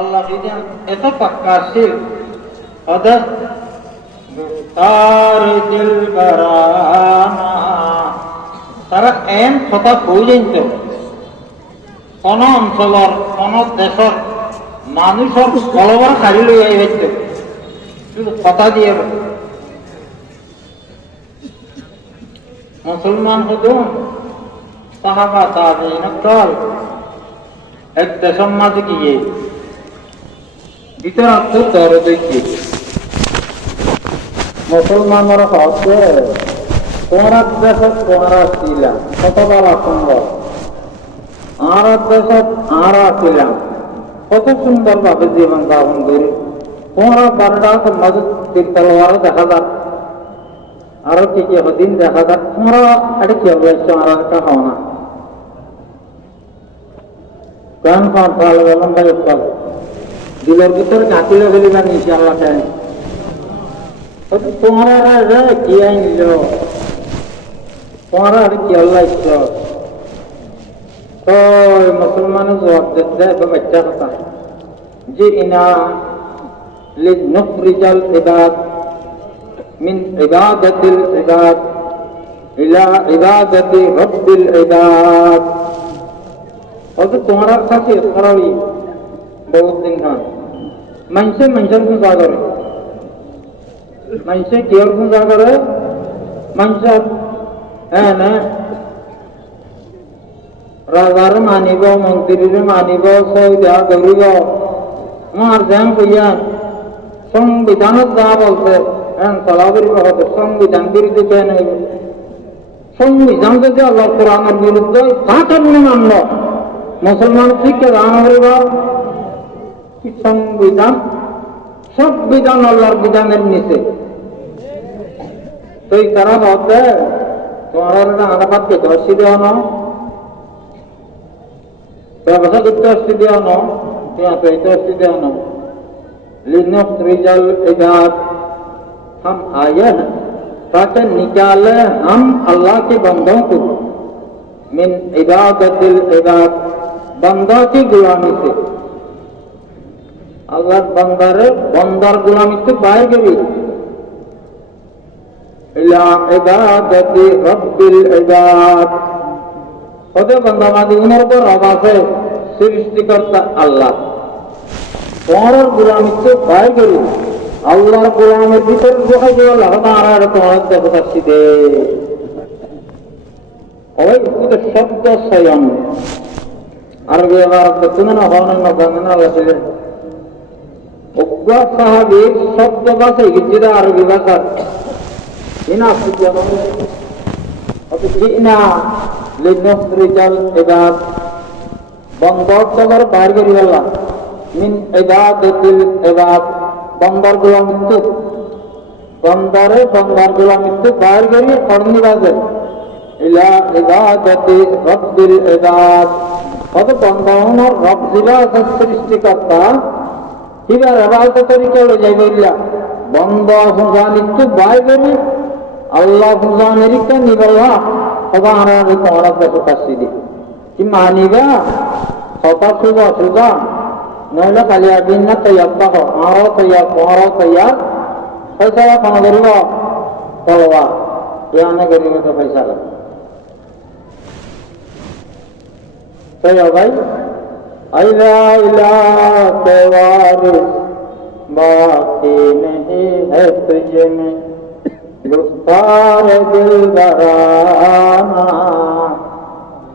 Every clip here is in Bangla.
আল্লাহ দিলেন এত পাক্কা শির অদর তার দিল বারানা তারা এন কথা বুঝেনত কোন অঞ্চলের কোন দেশের মানুষের কলবার খালি লই আইতে শুধু কথা দিয়ে মুসলমান হতো সাহাবা তাবেঈন কাল এক দেশের মাঝে গিয়ে ভিতর আত্মীয় দর দেখি মুসলমানরা হচ্ছে তোমার দেশ তোমরা ছিলাম কত বলা সম্ভব আর দেশ আর ছিলাম কত সুন্দর ভাবে জীবন যাপন করি তোমরা বারোটা মাঝে তলোয়ারও দেখা যাক আরো কি কি দিন দেখা যাক তোমরা এটা কি হবে আর একটা হও না কারণ কারণ ভালো বললাম ভাই দিলের ভিতরে কাটিলে ফেলি না নিচে আল্লাহ চাই তোমরা কি আইনিল তোমরা কি আল্লাহ ইচ্ছা তো মুসলমানের জবাব দিতে বাচ্চা কথা যে ইনা لنخرج العباد من عبادة العباد إلى عبادة رب العباد और तुम्हारा साथी खराबी बहुत दिन था मनसे मंजर को जागर मनसे केयर को जागर मंजर है ना राजार मानिब मंत्री मानिब सौदा करिब मार जान कइया संविधान जा बोलते हैं तलाबरी बहुत संविधान বিরোধী কেন संविधान যদি আল্লাহ কোরআনের বিরুদ্ধে তা কেন মানল মুসলমান শিক্ষা দান করিব কি সংবিধান সব বিধান আল্লাহর বিধানের নিচে তো এই তারা ভাবতে তোমার আনাপাতকে দর্শি দেওয়া না ব্যবসা করতে আসতে দেওয়া না তোমার পেতে আসতে দেওয়া না लिनख्रिज العباد हम आए हैं ताकि निकाले हम अल्लाह के बंदों को मिन इबादतिल इबाद बंदा की गुलामी से अगर बंदर बंदर गुलामी से बाहर गई इला इबादति रब्बिल इबाद खुद बंदा मादी उनर पर आवाज है सृष्टिकर्ता अल्लाह তোমার গোলামি তো পাই গেল আল্লাহর গোলামের ভিতর ঢোকাই গেল আর তোমার দেবতা সিদে ওই শব্দ স্বয়ং আর তুমি না হওয়ার না জানেন আল্লাহ অজ্ঞা সাহাবির শব্দ ভাষা গেছিল আরবি ভাষার ইনা না লিনখরিজাল ইবাদ বন্দর চলার বাইরে গেল আল্লাহ মিন ইবাদাতিল ইবাদ বন্দর গোলামিত্ব বন্দরে বন্দর গোলামিত্ব বাইর গিয়ে করনি বাজে ইলা ইবাদাতি রব্বিল ইবাদ কত বন্দর রব জিবা সৃষ্টিকর্তা হিবার ইবাদত তরিকা হয়ে যাবে ইল্লা বন্দ হুজানিত্ব বাইর গিয়ে আল্লাহ হুজানেরিকা নিবলা খোদা আনারে তোমারা দেখো কাশিদি কি মানিবা কথা সুজা সুজা नहले खाली अबिन ना तैयार था हो आरो तैयार पैसा का खाना करेगा चलवा ये आने करेंगे तो पैसा का तो या भाई अल्ला इला तेवार बाकी नहीं है तुझे में गुफ्तार दिल बराना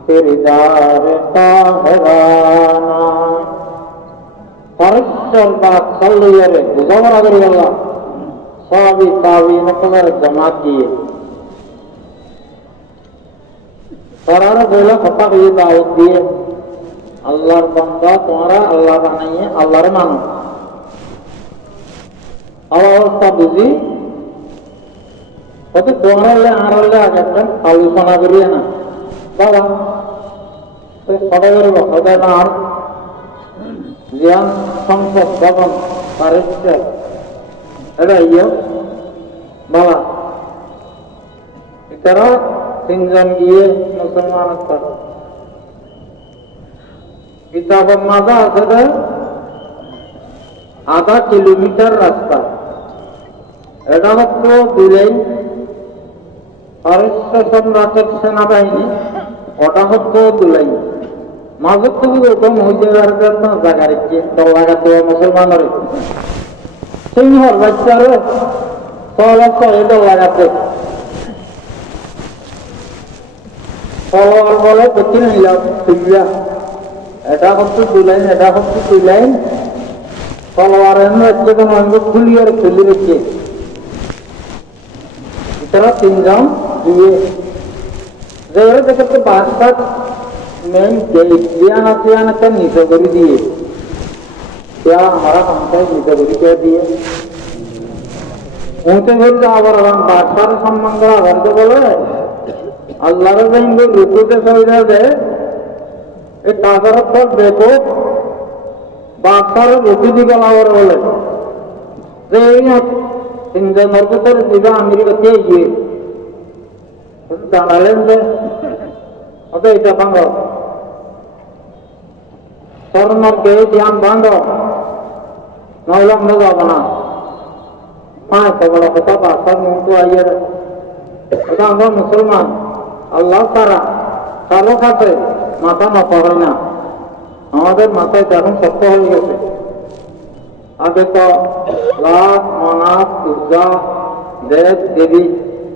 किरदार ताहराना परश्चर बात सल्लियर गुज़ावर अगर अल्लाह सावी तावी नकलर जमा किए करारा बोला फता ये दावत दिए अल्लाह बंदा तुम्हारा अल्लाह बनाइए अल्लाह मानो अवस्था बुझी तो तुम्हारा ले आरले आ जाते आलोचना करिए ना बाबा तो खड़े करो खड़े ना জ্ঞান সংসদ ভবন পারিশ্চর এটা ইয়ে বাবা এটারা তিনজন গিয়ে মুসলমান কিতাব মাদা আছে আধা কিলোমিটার রাস্তা। এটা হচ্ছে দুলেই পারস্য সম্রাটের সেনাবাহিনী, ওটা হচ্ছে দুলাই। মাঝে থেকে ওরকম হয়ে যাওয়ার জন্য জায়গা রেখে দল লাগাতে মুসলমানের সিংহর বাচ্চারে চলে দল লাগাতে ফলোয়ার বলে দেখি নিলাম তুলিয়া। এটা হচ্ছে দুলাইন, এটা হচ্ছে দুলাইন। ফলোয়ার হচ্ছে কোনো খুলিয়ার খুলি রেখে এছাড়া তিনজন দিয়ে যে দেখতে বাসটা মেন গেট দিয়ানা তিয়ান একটা নিচে করে দিয়ে हमारा हमसे निकल के दिए उनके बोल आवर हम बादशाह সম্বন্ধে আনতে বলে আল্লাহর জন্য রুকুতে সইরা দেয় এই কাজার পর দেখো বাদশার রুকু দিকে আবার বলে যে এই ইন্দে নরকতের দিবা আমেরিকাতে গিয়ে জানালেন যে ওকে এটা ভাঙো স্বর্ণকে ধ্যান ভাঙো নইলে আমরা যাবো না। হ্যাঁ তো বড় কথা বাদশার মতো আইয়ে এটা আমরা মুসলমান আল্লাহ তারা কারো কাছে মাথা নত হয় না। আমাদের মাথায় এখন শক্ত হয়ে গেছে। আগে তো লাখ মানাত উজ্জা দেব দেবী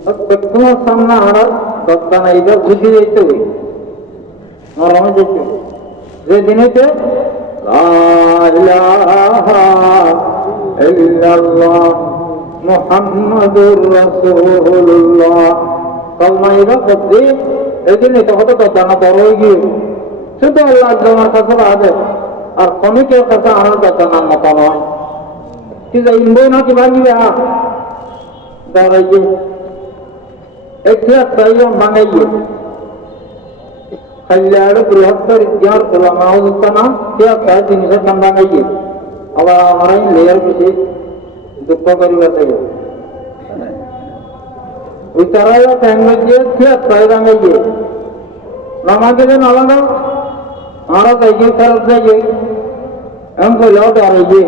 প্রত্যেকের সামনে হারার দরকার নাই, এটা বুঝে যেতে হবে নরমে যেতে যে দিনেতে লা ইলাহা ইল্লাল্লাহ মুহাম্মাদুর রাসূলুল্লাহ কলমাইরা পড়তে এদিন এটা হতে কথা না বড় হয়ে গিয়ে শুধু আল্লাহ জমার কাছে আছে আর কমিটির কাছে আমার কথা নাম মতো নয় কি যাই ইনবই না কি ভাঙিবে দাঁড়াইয়ে একটি চাইলাম ভাঙাইয়ে কল্যাণ বৃহত্তর ইতিহাস ওলামা উত্তানা क्या चाहे জিনিসের নাম ভাঙাইয়ে আবার আমারাই লেয়ার বেশি দুঃখ করিবা থেকে ওই তারা ল্যাঙ্গুয়েজে क्या चाहे ভাঙাইয়ে নামাকে যে নালানো আমরা যাইয়ে ফেরত যাইয়ে এমন করলেও দাঁড়াইয়ে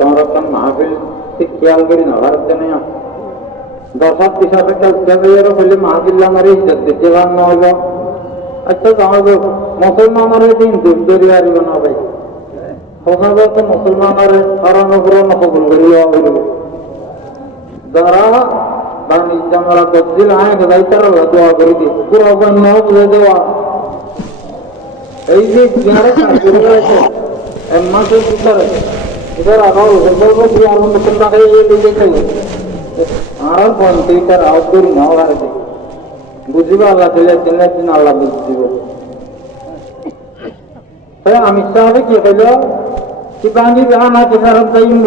তোমরা তো মাহফিল ঠিক খেয়াল করি না ভারত জানে দশার পিছাতে খেলতে বললে মাহফিল আমার ইজ্জত দিতে পার না হইল। আচ্ছা আমাদের মুসলমানের দিন দুধ ধরে আসবে না ভাই সমাজে তো মুসলমানের হারানো পুরানো কবুল করিয়া হইল যারা বাণিজ্য আমরা করছিল হ্যাঁ যাই তারা দোয়া করে দিই পুরো বন্য বুঝে দেওয়া এই যে এক মাসের ভিতরে इधर आना उधर को भी आलू निकल रहा है ये ले चाहिए आराम कौन के इधर आउटडोर ना हो रहा है बुझिबा আল্লাহ দিলে দিন আল্লাহ বুঝিব। তাই আমি সাহেব কি হলো কি বাঙি জানা কি কারণ যাইব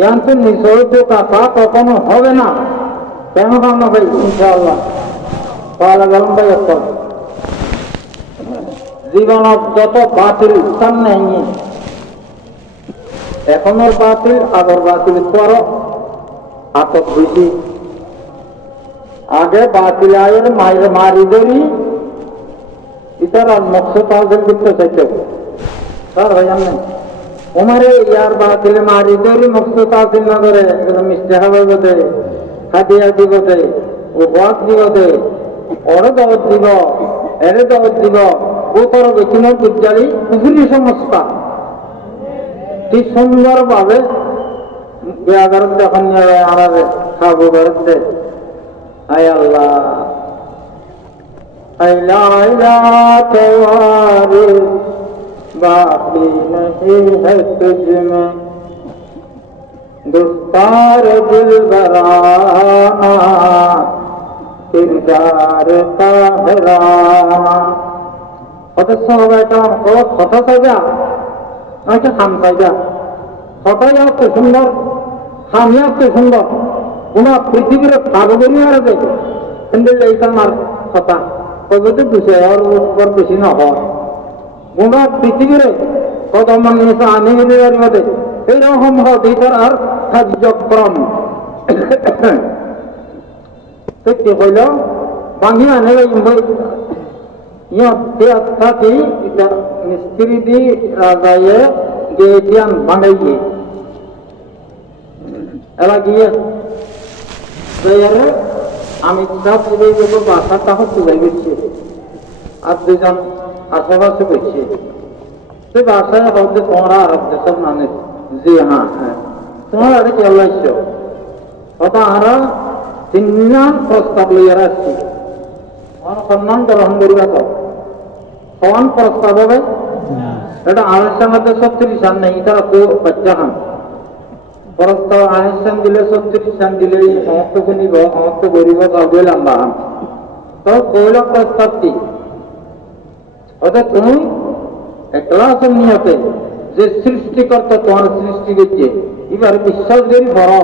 ইয়ান্তে নিশ্চয় তো কথা কখনো হবে না কেন না ভাই ইনশাআল্লাহ পালা গেলাম ভাই এখন জীবনত যত বাতিল সামনে নিয়ে এখন ওর বাতিল আগর বাতিল করো আতক বেশি আগে বাতিল আয়ের মায়ের মারি ধরি ইতার আর মৎস্য তালদের করতে চাইতে স্যার ভাই আমি ওমারে ইয়ার বাতিলে মারি ধরি মৎস্য তালছিল না ধরে মিষ্টি খাবার বোধে খাদিয়া দিব দে ও বাদ দিব দে ওরে দাওয়াত দিব এরে দাওয়াত দিব ও তোর বেচিনের গুজ্জারি পুজুরি সংস্থা কি সুন্দর ভাবে বিয়াগার যখন আর খাবো বেরোতে আয় আল্লাহ আইলা আইলা তোমারে বাকি नहीं है तुझ में दुस्तार दिल बराना किरदार का हराना অথচ এটা কথা সাজা নাকি খাম সাজা কথাই এত সুন্দর খামি এত সুন্দর কোন পৃথিবীর কাগজই আর দেখে কিন্তু এইটা আমার কথা কবে বুঝে আর উপর বেশি না হয় কোন পৃথিবীর কত মানুষ আনি মিলিবার মধ্যে এইরকম হইতার আর কার্যক্রম কি হইল bangi ane ga imbai ya te athati ita mistri di rajaye getian bangai ela giye dayare আমি সব দিকে যখন বাসা তখন চলে গেছি আর দুজন আশেপাশে বসছি সে বাসায় বলতে তোমরা আরব দেশের মানুষ জি হ্যাঁ হ্যাঁ তোমরা আরে চলে আসছো ওটা আরো তিনজন প্রস্তাব লইয়া আসছি সম্মান গ্রহণ করিবা তো সমান প্রস্তাব হবে এটা আরেকটার মধ্যে 36 সাল নেই এটা তো বাচ্চা খান প্রস্তাব আইনস্টাইন দিলে 36 সাল দিলে সমস্ত নিব সমস্ত গরিব কাউকে লম্বা হন তো কইল প্রস্তাবটি ওটা তুমি একলা নিয়তে যে সৃষ্টিকর্তা তোমার সৃষ্টি করছে এবার বিশ্বাস করি বড়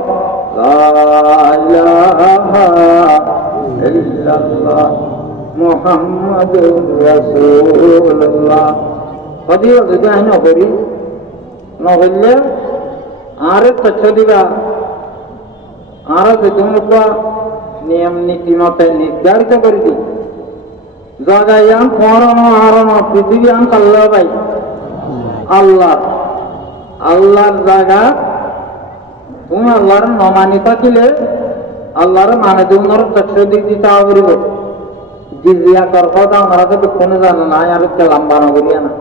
মুহাম্মাদুর রাসূলুল্লাহ কদিও যদি আমি নকরি নকরলে আর তথ্য দিবা আর যেগুলো নিয়ম নীতি মতে নির্ধারিত করে দিই জায়গায়াম পরম আরম পৃথিবী আম আল্লাহ ভাই আল্লাহ আল্লাহর জায়গা তুমি আল্লাহর নমানিত দিলে আল্লাহর মানে দুনোর তথ্য দিক দিতে পারিব জিজিয়া করফা আমরা তো কোনো জানো না আর লম্বা নগরিয়া না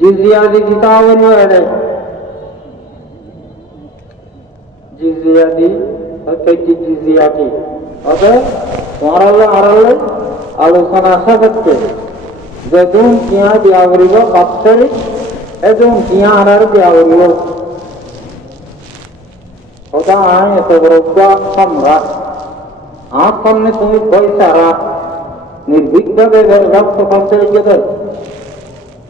জিজিয়া দি দিতে পারিব এড়ে জিজিয়া দি কেজি জিজিয়া কি অতএব তোমার আর আলোচনা আসা করছে যেদিন কিয়া দিয়া করিব বাৎসরিক এদিন কিয়া আনার দিয়া করিব ওটা আয় এত বড় সম্রাট আর সামনে তুমি পয়সারা নির্বিঘ্নভাবে রক্ত খরচে রেখে দেয়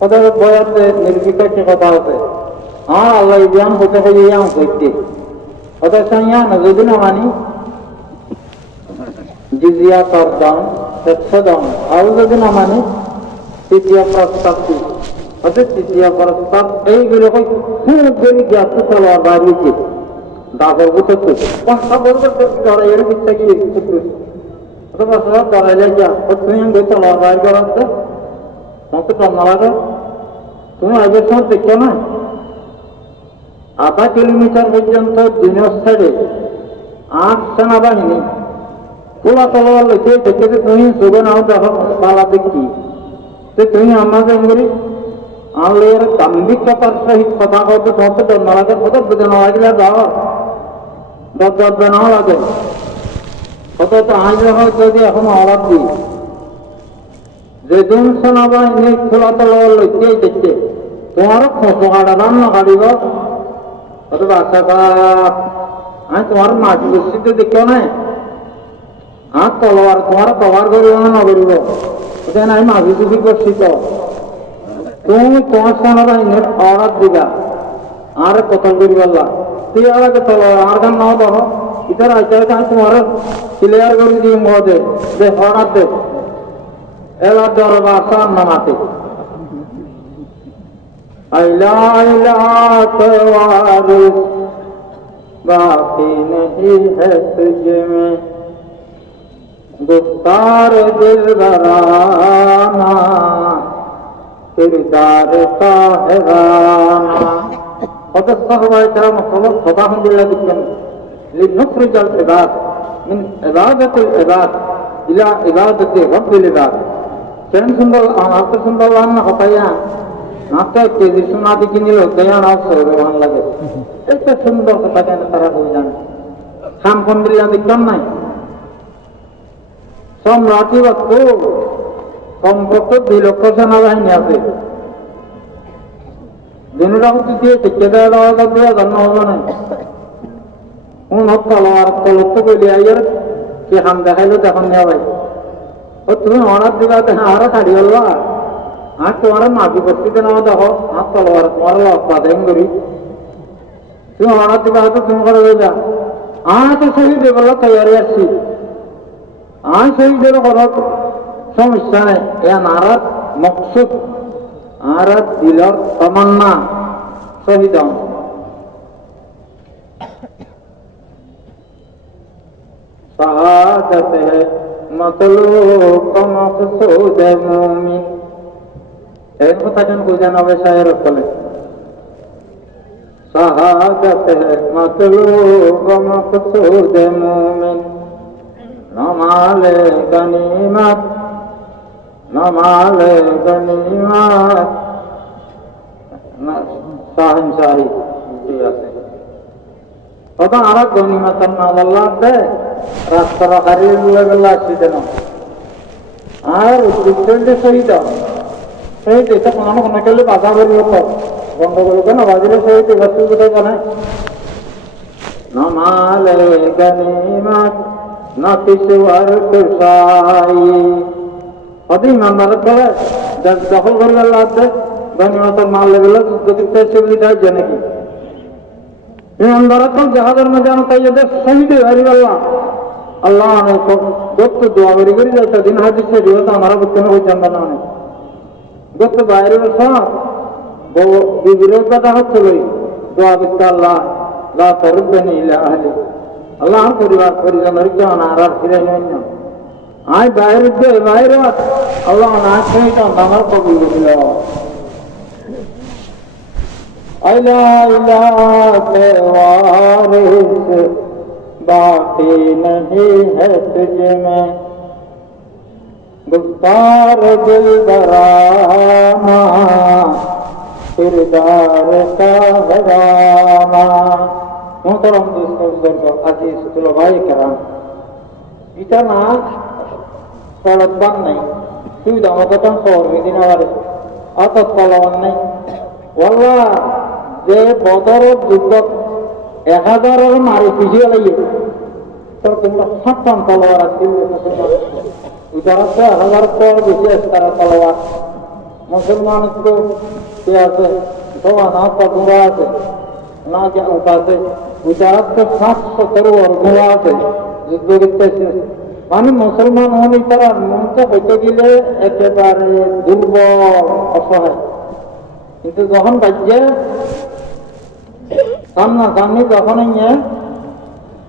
ওদের বয়াতে নির্বিঘ্ন কথা আছে আর আল্লাহ ব্যায়াম হতে হয়ে ইয়াম করতে ওদের সঙ্গে না যদি না মানি জিজিয়া কর দাম দাম আর যদি না মানি তৃতীয় প্রস্তাবটি অর্থাৎ তৃতীয় প্রস্তাব এইগুলো খুব বেরি গ্যাস তলোয়ার বাড়িয়েছে দাবর বুঝতে কথা বলতে এর পিছনে গিয়ে অথবা সব দাঁড়াইলে যা তুমি আমি তলোয়ার বাইর করাতে তোমাকে তো না লাগে তুমি আগের সময় দেখছো না 0.5 কিলোমিটার পর্যন্ত দিনের সাইডে 8 সেনাবাহিনী খোলা তলোয়ার লেগে দেখে তুমি যোগে নাও দেখো পালা দেখি তো তুমি আমাদের করি আনলে এর গাম্ভীর্যতার সহিত কথা বলতে তোমাকে তো না লাগে কত বুঝে না লাগলে যাও দরজা না লাগে কত তো আজ হয় যদি এখন অর্ডার দিই যেদিন সেনাবাহিনী খোলা তলোয়ার লেগে দেখছে তোমারও খোঁচো কাটা রান্না কাটিব অথবা আশা করা আমি তোমার মাটি বস্তিতে দেখো না আর তলোয়ার তোমার কভার করিব না করিব এখানে আমি মাঝি চুপি করছি তো তুমি তোমার সেনাবাহিনীর অর্ডার দিবা আর কতল করি বললা তুই আর তলোয়ার আর গান নাও দেখ ইতার আইতার গান তোমার ক্লিয়ার করে দিই মহদে যে অর্ডার দে এলা দরবা আসার নামাতে আইলা আইলা তওয়ারিস বাকি नहीं है तुझ में गुफ्तार दिल बराना किरदार साहिबाना قد الصحابة الكرام خطاهم بالله لنخرج العباد من عبادة العباد إلى عبادة رب العباد كان سنبال آمارت سنبال آنا خطايا নাতে কেজি সোনা দিকে নিল দেয়ান অবসর ব্যবহার লাগে একটা সুন্দর কথা কেন তারা বলে জানে খাম কন্ডিল্লা দেখলাম নাই সম্রাটি বাক্য কমপক্ষে 2 লক্ষ সেনাবাহিনী আছে দিনরাহতি দিয়ে টিকে দেওয়া দেওয়া জানা হবে না কোন তলোয়ার তলত্ব কইলে আইয়ার কি হাম দেখাইলো তখন নেওয়া ভাই ও তুমি অর্ডার দিবা আরো ছাড়ি বলবা আর তোমার মাটি বস্তিতে নাও দেখো আর তলোয়ার তোমার উৎপাদন করি তুমি অর্ডার দিবা হয়তো তুমি করে যা আর তো শহীদ বলা তৈরি আসছি আর শহীদের কোনো সমস্যা নেই এ নারাজ মকসুদ আর দিলর তমন্না শহীদ शहादत है মতলুব মকসুদ মুমিন। এর কথা কেন বুঝানো হবে শায়ের বলে শাহাদাত মতলুব মকসুদ মুমিন নমালে গনিমত নমালে গনিমত শাহনশাহী ঠিক আছে। কত আর গনিমতের মাল আল্লাহ দেয় রাস্তা হারিয়ে গেল আসছে না আর উদ্দেশ্যে শহীদ শহীদ এটা কোনো কোনো কেলে বাধা বেরিয়ে গন্ডগোল কেন বাজিলে শহীদ এবার তুই কোথায় বানায় নমালে গনিমত না কিছু আর কুসাই অতি ইমানদার করে দখল করে গেল আছে গনিমতের মাল লেগেল যদি সেগুলিটা হচ্ছে নাকি ইমানদার তো জাহাজের মধ্যে আমি তাই এদের শহীদ হারি আল্লাহ আল্লাহ দত্ত দোয়া বেরি করি যাই দিন হাদিসে রিওত আমার বুঝতে না জানবা না অনেক দত্ত বাইরে সব বিবিরের কথা হচ্ছে লই দোয়া বিদ্যা আল্লাহ লা তারুদ্দানি ইলা আহলি আল্লাহ পরিবার পরিজনের জন আর ফিরে নেন না আই বাইরে দে বাইরে আল্লাহ না সেই তো আমার কবুল দিল আলা ইলাহা ওয়ারিস बाकी नहीं है तुझ में गुफ्तार दिल बराना किरदार का बराना मोहतरम दोस्तों बुजुर्गों अजीज तुलबाए किराम इतना ना सड़क बंद नहीं सुविधा मकतम शहर में दिन वाले आतत कलवन नहीं वल्ला जे बदर युद्ध 1000 मारे पिछे लाइए तो तुमरा सत्तम तलवार আছিল উদাহরণ 1000 পর বেশি আছে তলোয়ার মুসলমান তো কে আছে তো না পগুড়া আছে না যে উঠাতে উদাহরণ 700 তলোয়ার ঘোড়া আছে যুদ্ধ করতেছে মানে মুসলমান হলে তারা মনটা হইতে গেলে একেবারে দুর্বল অসহায় কিন্তু যখন বাজে সামনা সামনে যখন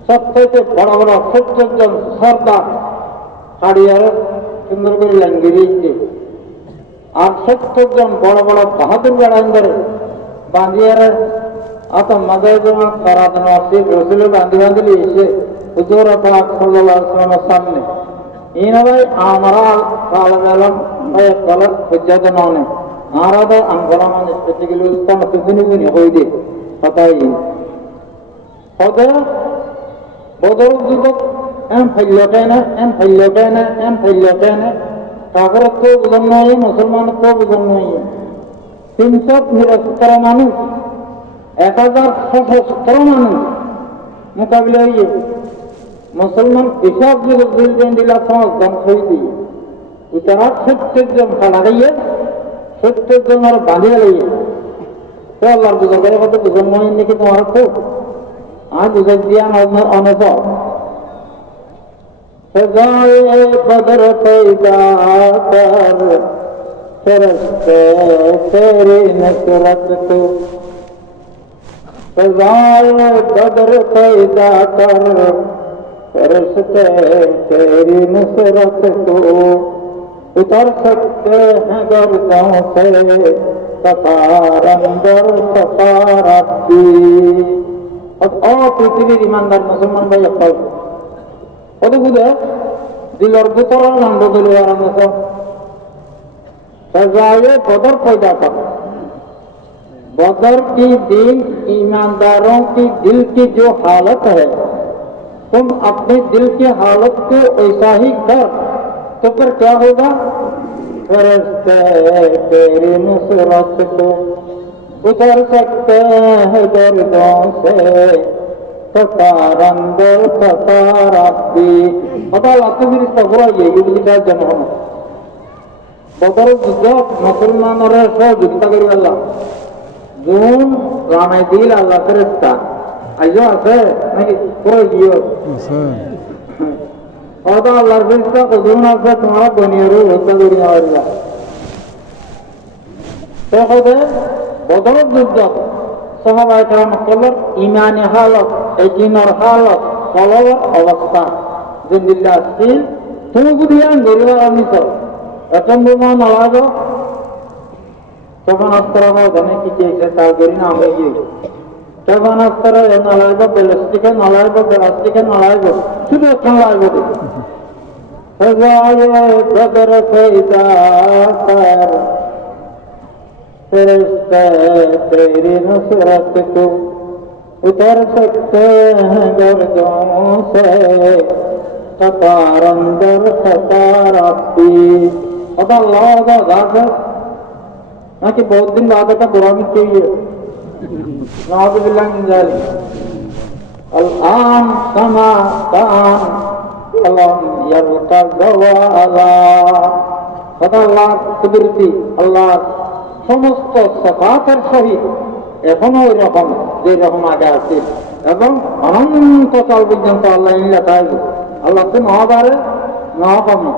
সবথেকে বড় বড় 70 জন সর্দার হাড়িয়ার সুন্দর করে লাঙ্গি দিয়েছে আর 70 জন বড় বড় বাহাদুর বেড়ান ধরে বাঁধিয়ার আত মাদায় জমা করানো আছে রসুলে বাঁধি এসে হুজুর পাক সাল্লাল্লাহু আলাইহি ওয়াসাল্লামের সামনে ইনা ভাই আমরা কালাম ভাই কলা হুজ্জত ননে আরাদা আমগরা মানে স্পেশালি উস্তাদ তুনি হই দে পাতাই হদা বদর যুবক এম ফাইলটানা কাগর তো বুঝন নয় মুসলমান তো বুঝন নয় 379 মানুষ 1077 মানুষ মোকাবিলা হইয়ে মুসলমান এসব যুবক দিলা সমাজ হয়ে দিয়ে উতারা 70 জন খাড়া গিয়ে 70 জনের বাঁধিয়ে লইয়ে তো আল্লাহর বুঝাবের কথা বুঝন নয় নাকি তোমার খুব आज बुझ दिया अनुभव सजाए बदर पैदा कर सरसते तेरी नसरत को सजाए बदर पैदा कर सरसते तेरी नसरत को उतर सकते हैं गर्दों से सतार अंदर सतार रब्बी पृथ्वीर ईमानदार मुसलमान भाई अक्कल कतगुलो दिलर भीतर नंद दिलवार सजाए बदर पैदा कर बदर की दिन ईमानदारों की दिल की जो हालत है तुम अपने दिल की हालत को ऐसा ही कर तो फिर क्या होगा फरिश्ते तेरी नुसरत को उतर सकते हैं दर्दों से सतार अंदर सतार रब्बी पता आपको भी रिश्ता हो रहा है ये लिखा जन्म बदर युद्ध मुसलमानों रे सहयोगिता करी अल्लाह जून रामे दिल अल्लाह से रिश्ता आइयो আছে নাকি পুরো গিয়ে আছে আল্লাহর রিশ্তা জুন আছে তোমার বনিয়ারও হত্যা করি আল্লাহ তো হবে বদর যুদ্ধ সাহাবায়ে কেরাম কলর ঈমানি হালত একিনের হালত কলর অবস্থা জিন্দিল্লাহ ছিল তুমি বুঝিয়ান গরিবার আনিস এখন বোমা নলাগ তখন আস্তরা জানে কি চেয়েছে তার গরি না আমি গিয়ে তখন আস্তরা নলাইব বেলস্টিকে নলাইব বেলাস্টিকে নলাইব শুধু এখন লাগবে बदर पैदा कर फरिश्ते तेरी नुसरत को उतर सकते हैं गर्दों से कतार अंदर कतार अपी अल्लाह ना कि बहुत दिन बाद का बुरानी चाहिए नाउजुबिल्लाह मिन जालिक अल-आन समा कान আল্লাহ কুদরতি আল্লাহ সমস্ত সফাতের সহিত এখনো ওই রকম যে রকম আগে আছে এবং অনন্তকাল পর্যন্ত আল্লাহ থাকবে আল্লাহ তো নবারে ন কমে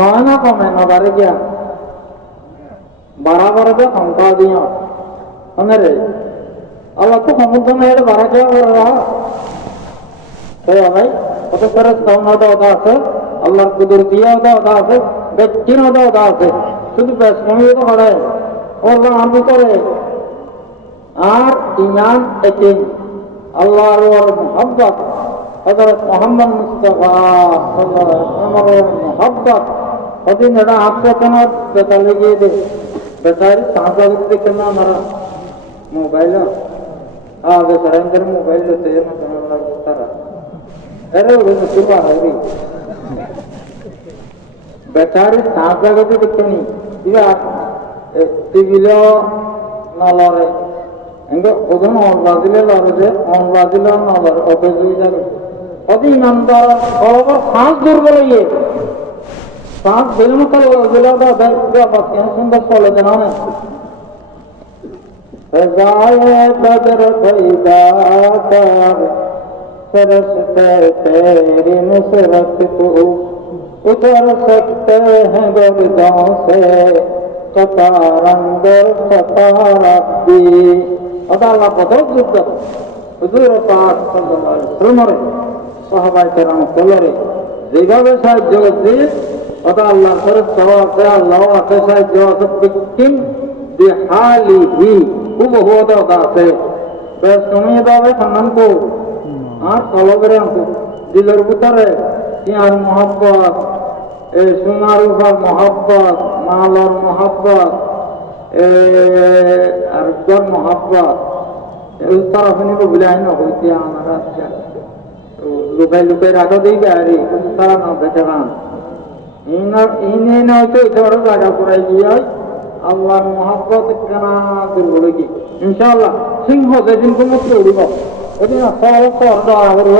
নয় না কমে নবারে গিয়া বাড়াবারে যে ক্ষমতা দিয়া রে আল্লাহ তো সমুদ্র মেয়ের বাড়া যাওয়া ভাই কত করে সৌনতা আছে আল্লাহর কুদরতিয়া আছে ব্যক্তিনতা আছে শুধু বেশমিও তো করে ওরা আমি করে আর ইমান এতে আল্লাহর মোহাব্বত হযরত মুহাম্মদ মুস্তাফা আমার মোহাব্বত ওদিন এটা আপনি কেন বেতা লেগে দে বেতার সাঁজা দেখে না আমার মোবাইল বেচারা মোবাইল হতে না কেন লাগবে তারা अरे सुबह है बेचारी सांस लगते दिखते नहीं टीवीलो ना लड़े इनको उधर ऑन बाजिले लड़े ऑन बाजिले ना लड़े ऑफिस जाके अभी ईमानदार और सांस दूर बोले ये सांस दिल में कर दिला दा क्या बात है सुंदर सोले देना है फ़ज़ाए बदर पैदा कर फरिश्ते तेरी नुसरत को उतर सकते हैं गर्दों से कतार अंदर कतार अपी अल्लाह बदर जुद्द हुजूर पाक साल्लाल्लाहु अलैहि वसल्लम সাহাবায়ে কেরাম কলরে যেভাবে সাহায্য করছে ওটা আল্লাহর করে সওয়াব দেয় আল্লাহ আছে সাহায্য আছে বিকিম বিহালিহি হুবহু ওটা আছে বেশ তুমি দাবে সম্মান কো আর কলবের অঙ্ক দিলের ভিতরে ইয়ার মোহাব্বত এই সোনার উপর মোহাব্বত মালর মোহাব্বত আর গর মোহাব্বত এই তরফনি তো বুলাই না হইতে আমার লুকাই লুকাই রাখা দিই গাড়ি কিন্তু তারা না দেখে না ইনে না হইতে ধরো জায়গা করাই গিয়ে আল্লাহর মোহাব্বত কেনা দুর্বল কি ইনশাআল্লাহ সিংহ যেদিন কোনো উড়িব ওদিন সর দরা করব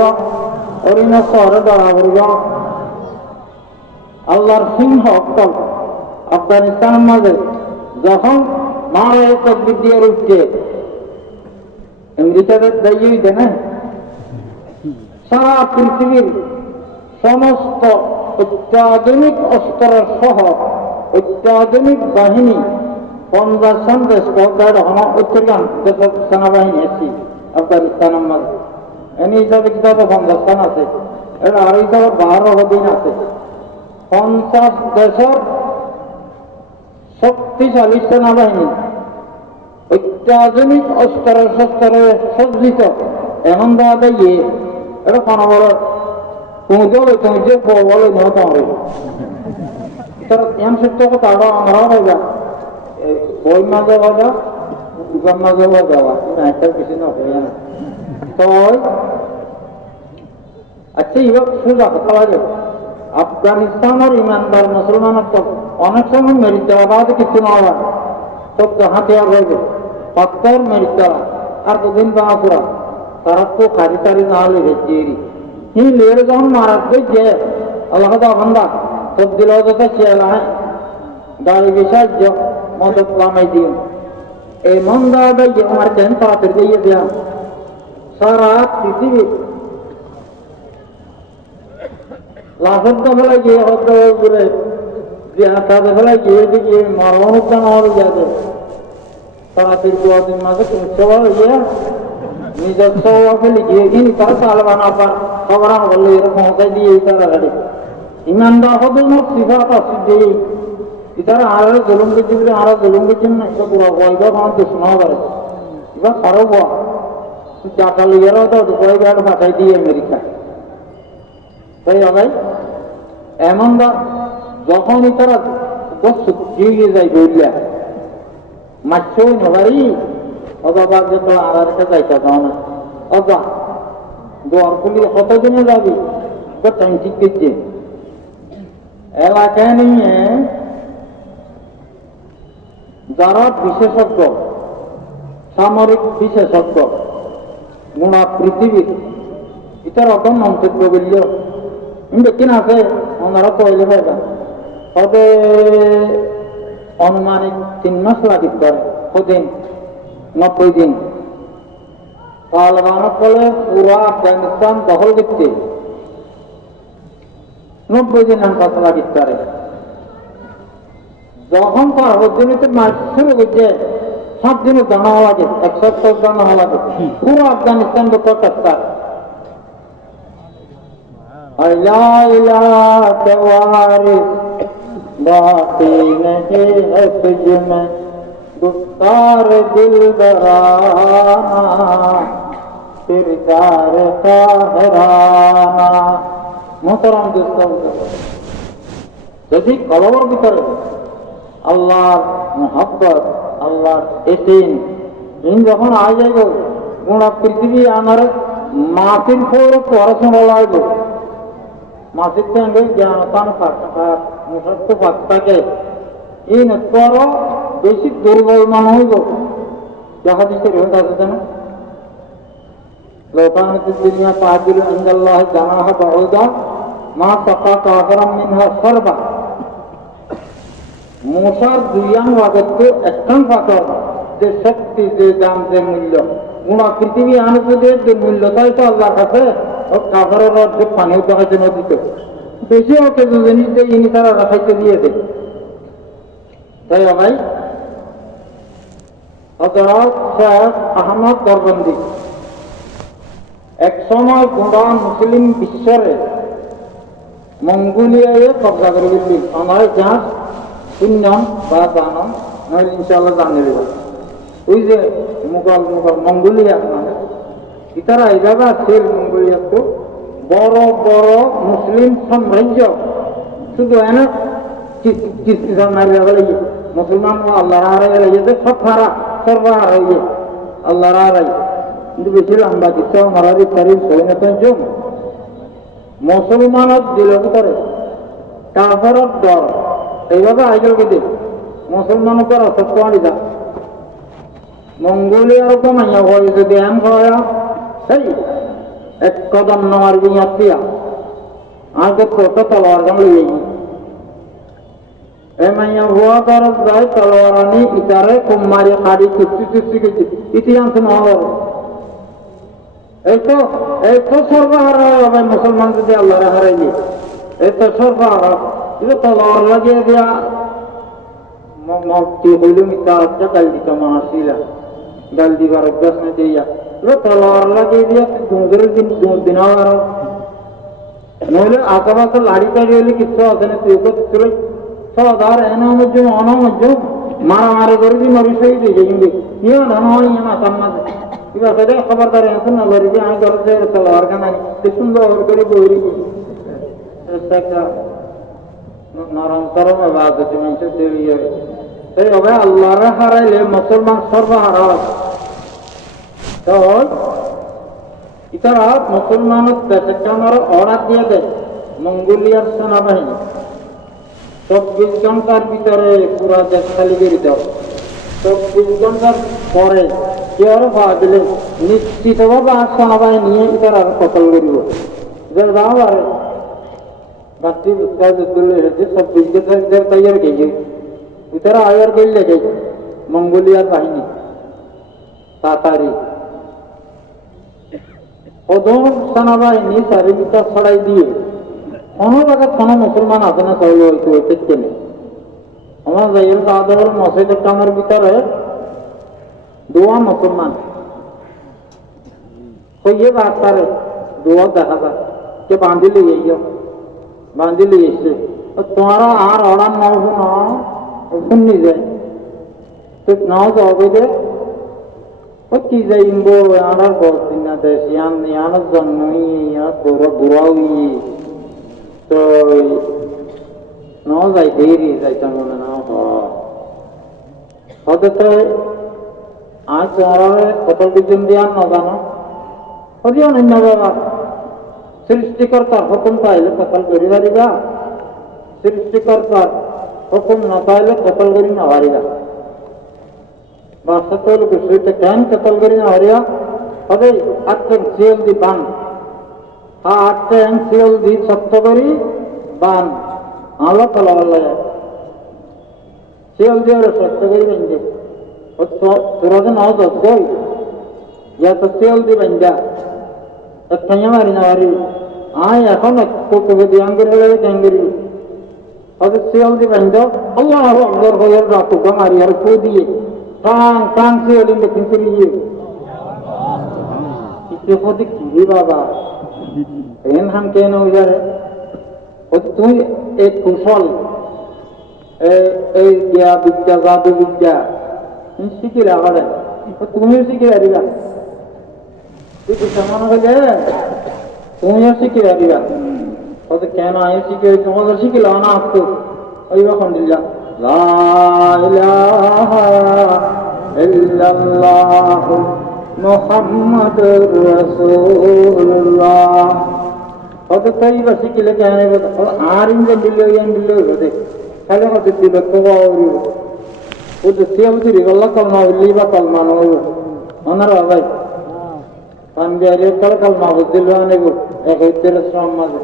ওদিন সর দরা করব আল্লাহর সিংহ অক্টল আফগানিস্তানের মাঝে যখন মারে তকবির দিয়ে উঠছে আমেরিকাদের দায়ী হইতে না সারা পৃথিবীর সমস্ত অত্যাধুনিক অস্ত্র সহ অত্যাধুনিক বাহিনী 50 দেশ এখন উত্তরগান দেশের সেনাবাহিনী এসি আফগানিস্তানের মাঝে এনে হিসাবে কিতাবে 50 আছে এটা আর হিসাবে 12 দিন আছে 50 দেশের শক্তিশালী সেনাবাহিনী অত্যাধুনিক অস্ত্র শস্ত্রে সজ্জিত এমন দেওয়াতে গিয়ে এটা কোনো বড় পৌঁছলে পৌঁছে বলে নিহত হবে তার এম সত্য কথা আমরাও হয়ে বই মাঝে বাজা দুকান মাঝে যাওয়া একটা বেশি না হয়ে না তো আচ্ছা এবার সোজা কথা লাগে আফগানিস্তানের ইমানদার মুসলমানের তো অনেক সময় মেরিট দেওয়া বাদে কিছু না হয় তো হাতিয়ার হয়ে গেল পাত্তর মেরিট দেওয়া আর দুদিন বাঁকুড়া তারা তো খারি তারি না হলে ভেজিয়েরি হি লের যখন মারাত যে আল্লাহ বান্দা সব দিল যাতে চেয়ালায় গাড়ি বিসাহায্য মদত লামাই দিও এই মন্দা যে আমার কেন তাড়াতাড়ি দিয়ে দেয়া সারা পৃথিবী লাভের তো ফেলাই গিয়ে হতে ঘুরে তাদের ফেলাই গিয়ে দিকে মরণ উদ্যান হলে যাবে তাড়াতাড়ি 2 দিন মাঝে সেবা হয়ে নিজের সৌফে লিখিয়ে দিন তার সালবান আবার খবরান বললো এরা পৌঁছাই দিয়ে তারা গাড়ি ইমানদার হতে সিফাত আছে যে ইতারা আর জুলুম করছে বলে আর জুলুম করছেন না, এটা পুরো বয়গা কোনো দুশ্মন হবে এবার কারো বয়া জাকালিয়ারাও তো বয়গাট পাঠাই দিয়ে আমেরিকা। তাই ভাই এমন যখন তারা চুকিয়ে যায় বললা মাছই নবাই অবাক যে তো আর যাইতে পাও না অবা দরগুলি কতদিনে যাবি তো টাইম ঠিক করছে এলাকায় নিয়ে যারা বিশেষজ্ঞ সামরিক বিশেষজ্ঞ গোটা পৃথিবীর এটার অত মন্তব্য বলল কিনা আছে ওনারা তৈরি হয়ে যান হতে অনুমানিক 3 মাস লাগিত করে কদিন 90 দিন তালেবানের ফলে পুরো আফগানিস্তান দখল করতে 90 দিন কাজ লাগিত করে। যখন পরবর্তীতে মাস শুরু করছে 7 দিনে জানা হওয়া লাগে, 1 সপ্তাহ জানা হওয়া লাগে, পুরো আফগানিস্তান দখল করতে لا إله كوارث باقی نہیں ہے تجھ میں گفتار دل برانا کردار قاہرانا محترم دوستان যদি কলবের ভিতরে আল্লাহর মুহাব্বত আল্লাহর এসিন যখন আই যাইব গোটা পৃথিবী আমার মাটির পরে পড়াশোনা লাগবে মাসিক সঙ্গে জ্ঞানতান মুসত্ব থাকে এই নর বেশি দুর্বল মান হইব দেখা দিচ্ছে রোহিত আছে না লোকানিত দুনিয়া পাহিল আল্লাহ জানাহা বাউদা মা সাকা কাফরাম মিনহা সরবা মুসার দুইয়ান ওয়াগত একখান ফাকর যে শক্তি যে দাম যে মূল্য গোটা পৃথিবী আনুপুদের যে মূল্য তাই তো আল্লাহর কাছে কাফারের অর্ধেক পানিও দেখাচ্ছে নদীতে বেশি ওকে জিনিস দিয়ে ইনি তারা রাখাইতে দিয়ে দেয়। তাই ভাই হযরত শেখ আহমদ দেওবন্দি এক সময় গোটা মুসলিম বিশ্বরে মঙ্গোলিয়ায় কব্জা করে গেছিল আমার জাহাজ শূন্য বা জানম নইলে ইনশাআল্লাহ জানিয়ে দেব ওই যে মুঘল মঙ্গোলিয়া মানে ইতারা এইভাবে ছিল মঙ্গোলিয়াতে বড় বড় মুসলিম সাম্রাজ্য শুধু এনে মুসলমান আল্লাহ সব হারা সর্বহারা হয়ে আল্লাহ হারাই কিন্তু বেশি লম্বা দিচ্ছে মারারি তারিখ সৈন্যতন জম মুসলমানত দিল করে কাফারত দর এইভাবে আইগল গেছে মুসলমান উপর অসত্য আনি যা মঙ্গোলিয়ার উপর মাইয়া হয়ে যদি এম হয় সেই এক কদম নামার বিয়াত দিয়া আগে ছোট তলোয়ার গান লইয়ে এ মাইয়া হুয়া তরফ যায় তলোয়ার আনি ইটারে কুমারি খাড়ি চুপচি গেছে ইতিহাস নহর এই তো সর্বহারা হবে মুসলমান যদি আল্লাহ হারাইনি এই তো সর্বহারা ಇದು ತಲವಾರಲಾಗೆ ಇದೆಯಾ ಮೌತಿ ಹುಲ್ಲು ಮಿತಾರಕ್ಕೆ ಗಲ್ದಿಕ ಮಹಾಶೀಲ ಗಲ್ದಿ ಬಾರ ಅಭ್ಯಾಸ ಇದೆಯಾ ಇದು ತಲವಾರಲಾಗೆ ಇದೆಯಾ ದಿನ ನೋಲೆ ಆಕಬಾಸ ಲಾಡಿ ಕಾಡಿಯಲ್ಲಿ ಕಿತ್ತು ಅದನ್ನ ತಿಳ್ಕೊತಿದ್ರು ಸೊ ಅದಾರ ಏನೋ ಮಜ್ಜು ಮಾರ ಗರಿದಿ ಮರುಷ ಇದೆ ಹಿಂಗೆ ಏನು ನನೋ ತಮ್ಮ ಇವಾಗ ಅದೇ ಖಬರ್ದಾರ ಅಂತ ಬರಿದಿ ಆ ಗರಜೆ ತಲವಾರ ಕಾಣಿ ತಿಸ್ಸುಂದು ಅವ್ರ ಕಡೆ ಗೋರಿ নরম ইবাদত মানুষের দেরিয়ে এই হবে আল্লাহর হারাইলে মুসলমান সর্বহারা তো ইতারা মুসলমানের দেশে আমার অর্ডার দিয়ে দেয় মঙ্গোলিয়ার সেনাবাহিনী 24 ঘন্টার ভিতরে পুরা দেশ খালি করে দাও 24 ঘন্টার পরে কেউ পাওয়া দিলে নিশ্চিতভাবে সেনাবাহিনী নিয়ে ইতারা কতল করিব যে যাও আর বাচ্চি সব বিজনেসদের তৈরি গেছে ইতারা আয়ার গেলে গেছে মঙ্গোলিয়ার বাহিনী তাতারি ওদের সেনাবাহিনী চারিদিকটা ছড়াই দিয়ে কোনো জায়গায় কোনো মুসলমান আছে না তাহলে হইতে কেনে আমার যাইল তাদের মসজিদ কামের ভিতরে দোয়া মুসলমান হইয়ে বার্তারে দোয়া দেখা যায় কে বাঁধিলে এই বান্ধি লিয়েছে তোমারা আর অর্ডার নাও শুনি যায় তো নাও যাবে যে কি যাইব আর বলছি না দেশ ইয়ান জন্মই বুড়াউই তো নাও যাই দেরি যাইতাম মনে না হতে তো আজ তোমারা কত বিজন দিয়া নজানো হদি অনন্য বাবা সৃষ্টিকর্তার হুকুম পাইলে কতল করি পারিবা সৃষ্টিকর্তার হুকুম না পাইলে কতল করি না পারিবা বাচ্চা তো বিষয়টা কেন কতল করি না পারিবা হদে আত্মের সিএল দি বান আত্মের সিএল দি সত্য করি বান আল্লাহ তলা আল্লাহ সিএল দিয়ে সত্য করি বেঞ্জে তোরা তো নাও দই ইয়া তো সিএল দি বেঞ্জা একটাইয়া মারি না পারি আয় এখন তোকে দিয়াঙ্গের হলে ক্যাঙ্গেরি হয়তো সিএল দি বেঞ্জ আল্লাহ আকবর হয়ে রাতুকা মারি আর ফু দিয়ে টাং টাং সিএল ইন দেখি লিয়ে কিছু হতে কি বাবা এন হাম কেন হয়ে তুই এক কুশল এই জ্ঞা বিদ্যা জাদু বিদ্যা শিখি রাখে তুমিও শিখে পারিবা তুই সমান হলে তুমিও শিখে পারিবা হয়তো কেন আমি শিখে তোমাদের শিখিল না আসতো ওই রকম দিল্লা লা ইলাহা ইল্লাল্লাহ মুহাম্মাদুর রাসূলুল্লাহ হয়তো তাই বা শিখিলে কেন আর ইঞ্জিন দিলে হতে খালি হতে দিল তো ওদের সিএমসি গল্লা কলমা উল্লি বা কলমা নইব ওনারা ভাই পাঞ্জাবের কলমা বুঝিল নেব এক হইতে শ্রম মাঝে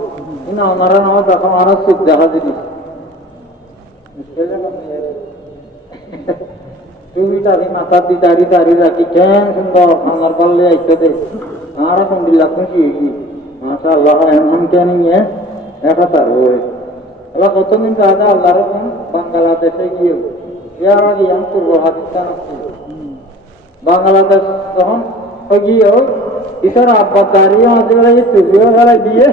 না ওনারা নাও তখন ওনারা সুখ দেখা জিনিস তুমি তারি মাথা দি দাড়ি রাখি কেন সুন্দর আমার পাল্লে আইতে দে আর আলহামদুলিল্লাহ খুশি হয়েছি মাশাআল্লাহ এমন কেন নিয়ে একাতার হয়ে আল্লাহ কতদিন দাদা আল্লাহর বাংলাদেশে গিয়ে এর আগে পূর্ব পাকিস্তান বাংলাদেশ যখন গিয়েও ইসার আব্বা দাঁড়িয়ে আমাদের তুলিও ফেলা দিয়ে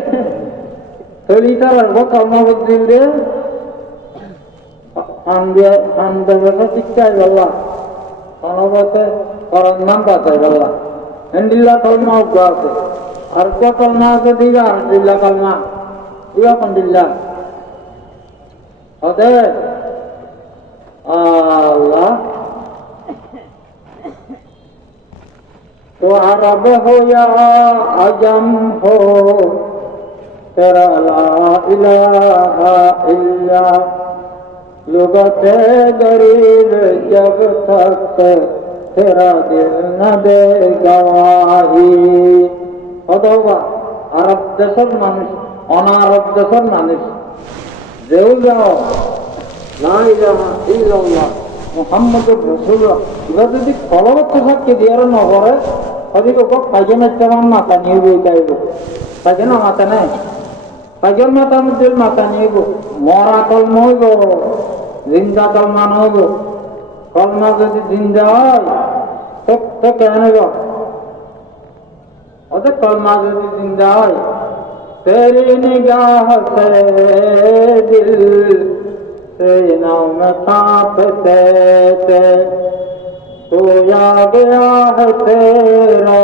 তৈরি ইসার আসবো কর্মবদ্দিন দিয়ে ব্যবসা শিক্ষায় বললা অনবতে করার নাম পাতাই বললা হেন্ডিল্লা কলমা উগ্র আছে আর কলমা আছে দিবা হান্ডিল্লা কলমা দিবা কন্ডিল্লা হতে Allah तो अरब हो या अजम हो तेरा ला इलाहा इल्ला लुगते गरीब जब तक तेरा दिल न दे गवाही अथवा अरब देशर मानुष अनारब देशर मानुष जेउ जाओ লা ইলাহা ইল্লাল্লাহ মুহাম্মাদুর রাসূলুল্লাহ এবার যদি ফলবত্ত সাক্ষী দিয়ার না করে অধিক কাজেন তেমন মাথা নিয়ে বইতাইব কাজেন মাথা নেই কাজেন মাথা মধ্যে মাথা নিয়ে মরা কলমা হইব জিন্দা কলমা নহইব কলমা যদি জিন্দা হয় তো কেন হইব অর্থাৎ কলমা যদি জিন্দা হয় তেরি নিগাহ সে দিল नाव में कांपते थे सोया गया है तेरा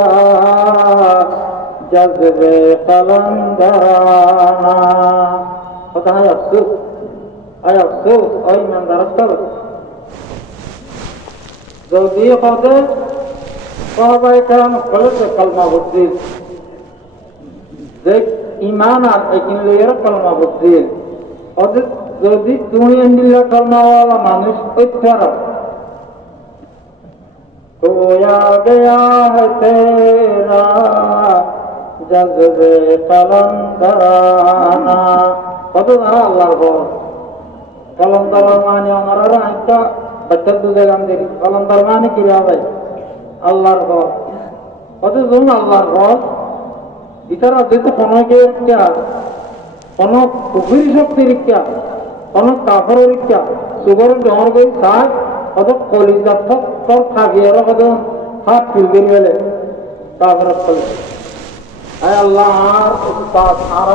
जज्बे कलंदराना पता है अफसोस और ईमानदार सब जो दिए कहते कहबाई काम गलत कलमा बुद्धि देख ईमान लेकिन लेयर कलमा बुद्धि और যদি তুমি এন্ডিল্লা কলমাওয়ালা মানুষ খারাপ खोया गया है तेरा जज्बे कलंदराना কত না আল্লাহর ঘর কলন্দার মানে ওনারা একটা বাচ্চার দুধে গান দেখি কলন্দার মানে কি ভাই আল্লাহর ঘর কত জন আল্লাহর ঘর ইতারা যেহেতু কোনো কোনো পুকুরি শক্তির ইচ্ছা কোনো কাপড়ের ইচ্ছা সুগরের ডর গই শাক কত কলিজার তোর থাকিয়ে কত হাত ফিলবে গেলে তারপরে ফলে আল্লাহ আর উস্তাদ আর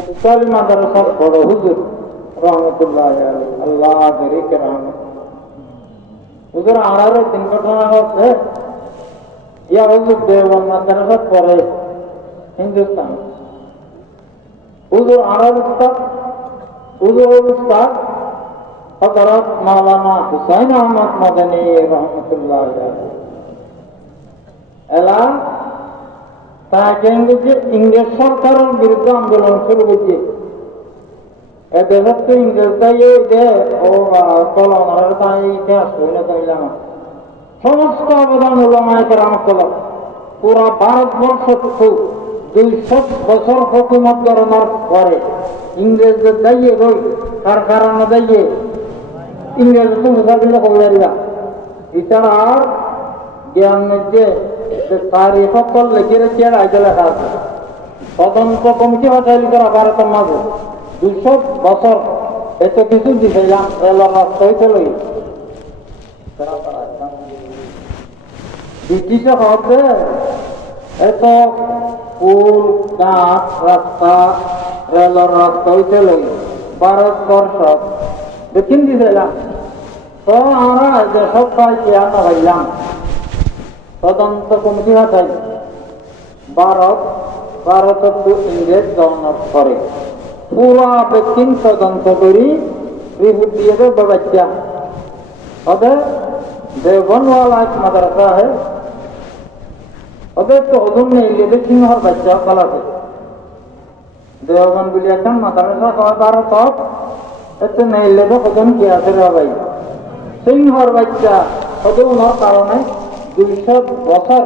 উত্তালি মাদ্রাসার বড় হুজুর রহমতুল্লাহ আলাইহি, আল্লাহ গরিক রহমত। হুজুর আনারে তিন ঘটনা হচ্ছে, ইয়া হুজুর দেওবন্দ মাদ্রাসার পরে হিন্দুস্তান। হুজুর আনার উস্তাদ, হুজুরের উস্তাদ হযরত মাওলানা হুসাইন আহমদ মাদানী রহমতুল্লাহ আলাইহি। এলা তাকে ইংরেজ সরকারের বিরুদ্ধে আন্দোলন শুরু করছে। এদেশে ইংরেজ দায়ী কলমের তাই ইতিহাস হইলে কইলাম সমস্ত অবদান উলামায়ে কেরামের কলম। পুরা ভারতবর্ষ 200 বছর হুকুমত করানোর পরে ইংরেজদের দায়ী রই তার কারণে দায়ী ইংরেজ তো মুসাফির কবিরা এছাড়া আর জ্ঞান মধ্যে তারিখ করলে গিয়ে রাইতে লেখা আছে। তদন্ত কমিটি হটাইলি করা ভারতের মাঝে 200 বছর এত কিছু দিছিলাম রেলের রাস্তা হইতে লই ব্রিটিশে হবে এত পুল গাছ রাস্তা রেলের রাস্তা হইতে লই ভারতবর্ষ দেখিন দিছিলাম। তো আমরা যেসব পাইছি আমরা ভাইলাম তদন্ত কমিটি হটাই ভারতের ইংরেজ গভর্নর করে পুরা ব্যক্তি তদন্ত করি রিপোর্ট দিয়ে দেবে বাচ্চা ওদের দেবনওয়ালা মাদ্রাসা है ওদের তো হজম নেই লেদে সিংহর বাচ্চা পালাতে দেওবন বলি একটা মাদ্রাসা হয় ভারত এতে নেই লেদে হজম কি আছে রে ভাই সিংহর বাচ্চা হজম হওয়ার কারণে 200 বছর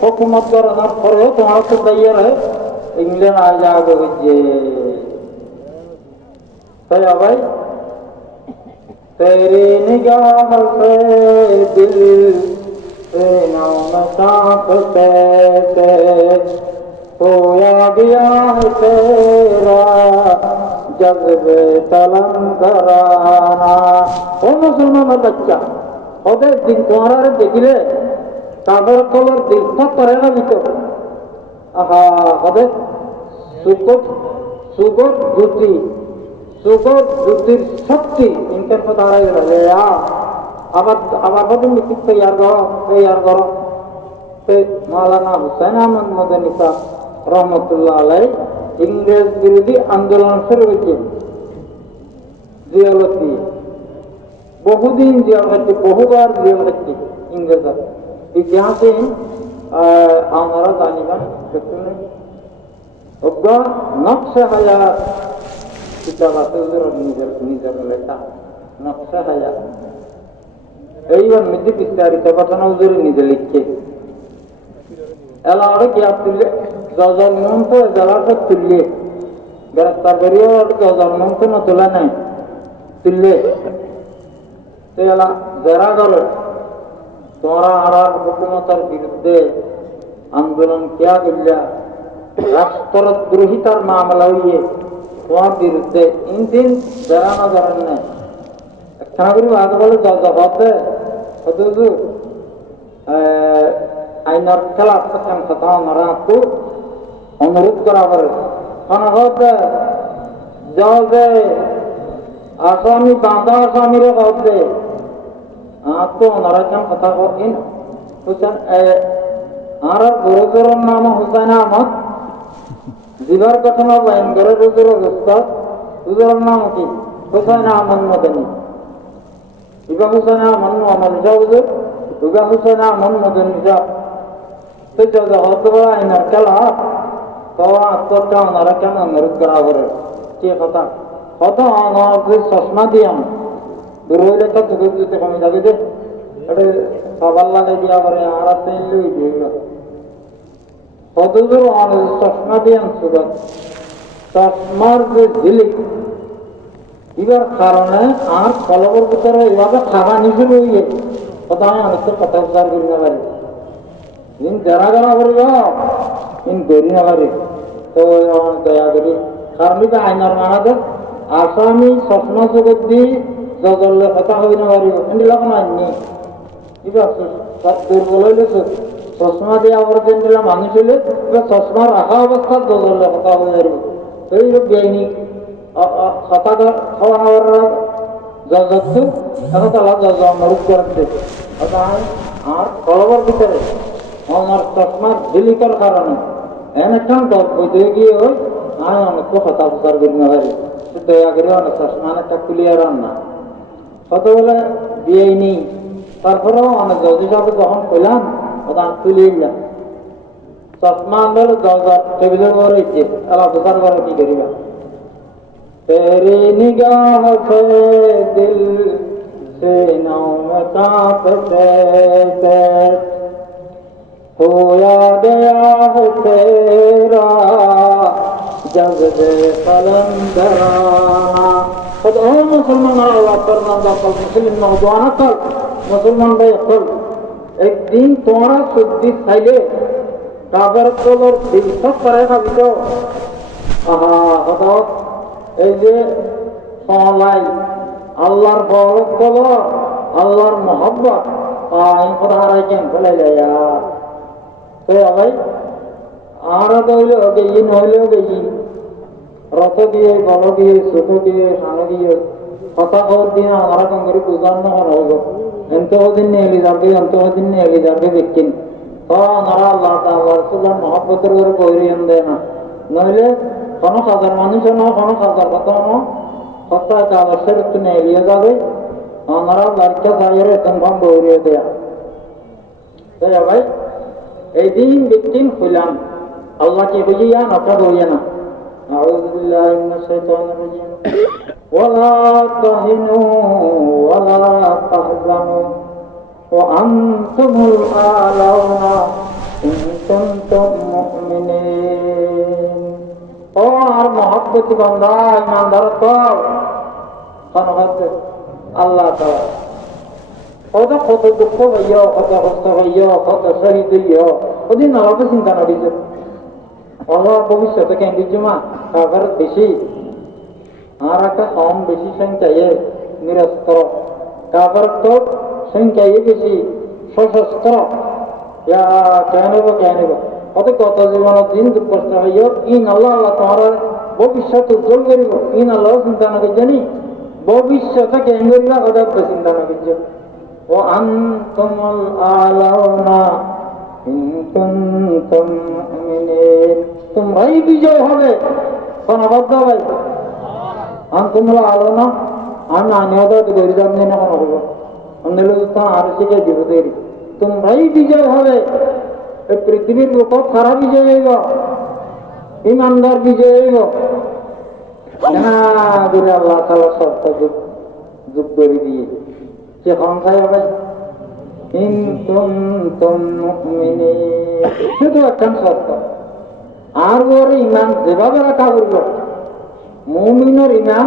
হুকুমত করানোর পরেও তোমার তো দায়ী রহে इंग्लैंड आ जाओगे बच्चे तो भाई तेरी निगाह से दिल नाम साँपते खोया गया है तेरा जज्बे तलम कराना। ओ मुसलमान बच्चा ओदे दिन तुम्हारा देखिले তাদের কলর দীর্ঘ করে না ভিতর আহা হবে সুগত দ্যুতির শক্তি ইনকার কথা রহে আবার বদল লিখিত তৈয়ার করো মাওলানা হুসাইন আহমদ মাদানী রহমতুল্লাহ আলাইহি ইংরেজ বিরোধী আন্দোলন শুরু হয়েছে। জিয়ালত দিয়ে বহুদিন জিয়াল হচ্ছে, বহুবার জিয়াল হচ্ছে ইংরেজরা ইতিহাসে আমরা জানিবান দেখুন অজ্ঞা নকশা হায়াত কিতাব আছে নিজের লেখা নকশা হায়াত এইবার মধ্যে বিস্তারিত ঘটনা উজুরে নিজে লিখছে। এলাকাটা গ্যাপ তুললে জজর নিয়ম তো জেলাটা তুললে গ্রেফতার করিও জজর নিয়ম তো না তোলা নাই তুললে এলা জেরা করে তোমরা আর হুকুমতের বিরুদ্ধে আন্দোলন কিয়া করলা রাষ্ট্রদ্রোহিতার মামলা হইয়ে তোমার বিরুদ্ধে ইনদিন বেড়ানো ধরেন না একখানা করি আজ বলে জবাবে আইনার খেলা কথা ওনারা একটু অনুরোধ করা করে যে আসামি বাঁধা আসামিরে হবে তো ওনারা কেন কথা কইন হুসেন আর গুরুজরের নাম হুসাইন আহমদ জিবার ঘটনা ভয়ঙ্করের হুজুরের উস্তাদ হুজুরের নাম কি হুসাইন আহমদ মাদানী ইবা হুসাইন আহমদ মোহাম্মদ শাহ হুজুর ইবা হুসাইন আহমদ মাদানী শাহ তো যদি হতে পারে আইনার খেলা তো আত্মহত্যা ওনারা কেন অনুরোধ করা করে কে কথা কত চশমা দিয়াম দূরে একটা চোখের দিতে কমে যাবে যে এটা সবার লাগে দিয়া করে আর কতদূর চশমা দিয়াম সুগত চশমার যে ঝিলিক এবার কারণে আর কলবের ভিতরে এভাবে খাওয়া নিজে রইয়ে কথা আমি অনেক কথা উদ্ধার করি না পারি ইন যারা যারা করিব ইন করি না পারি তো দয়া করি কারণ এটা আইনার মানাদের আসামি চশমা জগৎ দি জজলে কথা হই না পারিব এমনি লক্ষণ আইনি এবার দুর্বল হইলে চশমা দিয়ে আবার যেন মানুষ হইলে এবার চশমা রাখা অবস্থাত জজলে কথা হয়ে পারিব এই বেআইনি কথা খাওয়ানোর যজ্ঞ এখন তারা যজ্ঞ অনুরোধ করছে আর কলবার ভিতরে আমার চশমার ঝিলিকার কারণে এনেকান দল বইতে গিয়ে ওই আমি অনেক কথা প্রচার করি না ভাই দয়া করে অনেক চশমা একটা ক্লিয়ার না কত বলে বেআইনি তারপরেও অনেক জজ হিসাবে যখন পেলাম ওখান তুলিয়ে যান চশমা আনলে দরজার টেবিলের ঘরে ইচ্ছে আলা প্রচার করে কি করিবা तेरी निगाह से दिल से नौम कांपते थे खोया गया है तेरा जज्बे कलंदराना खुद ओ मुसलमान अल्लाह फरमाता कल मुस्लिम नौजवान कल मुसलमान भाई कल एक दिन तुम्हारा शुद्धि खाइले काबर कलर दिलचस्प करेगा बिचो आहा बताओ এই যে সলাই আল্লাহর বড় কল আল্লাহর মহব্বত আমি কথা হারাই কেন ফেলে যাইয়া তো ভাই আর তো হইলে গেই নইলেও গেই রথ দিয়ে বল দিয়ে সুখ দিয়ে সানো দিয়ে কথা কর দিন আমরা কম করে বুঝানো হইব এন্তদিন নিয়ে এন্তদিন নিয়ে যাবে ব্যক্তি তো আমরা আল্লাহ তাআলার মহব্বতের করে বইরিয়ান দেয় না নইলে কোনো সাধারণ মানুষও না কোনো সাধারণ কথা না সত্তায় আদর্শের একটু এগিয়ে যাবে আমরা বাচ্চা চাইয়ের একদম কম বৌরিয়ে দেয়া তাই ভাই এই দিন ব্যক্তি হইলাম আল্লাহকে বুঝিয়া নটা বইয়ে না أعوذ بالله من الشيطان الرجيم ولا تهنوا ولا تحزنوا وأنتم الأعلون إن كنتم مؤمنين ও আর মহব্বতী বান্দা ইমানদার কর আল্লাহ তাআলা কত কত দুঃখ হইয়া কত কষ্ট হইয়া কত শহীদ হইয়া ওদিন আলাদা চিন্তা নড়িছে আল্লাহ ভবিষ্যতে কেন বিজমা কাবার বেশি আর একটা কম বেশি সংখ্যায় নিরস্ত্র কাবার তো সংখ্যায় বেশি সশস্ত্র কেন কত কত জীবনের দিন কষ্ট হইও ইন আল্লাহ আল্লাহ তোমার ভবিষ্যৎ উজ্জ্বল করিব ইন আল্লাহ চিন্তা না জানি ভবিষ্যতে কেন করিবা কথা চিন্তা না করছ ও আনতুমুল আলাউনা ইন কুনতুম মুমিনিন তোমরাই বিজয় হবে কোন বাধ্য ভাই আনতুমুল আলাউনা আমি আনিয়াদা গরি জানি না কোন হবে অন্যের তো আর শিখে দিব দেরি তোমরাই বিজয় হবে পৃথিবীর লোক খারাপ বিজয় হইব ইমানদার বিজয় হইব আল্লাহ তাআলা শর্ত যোগ করে দিয়ে সে সংখ্যায় হবে শুধু একখান শর্ত আর ওর ইমান যেভাবে রাখা বলল মুমিনের ইমান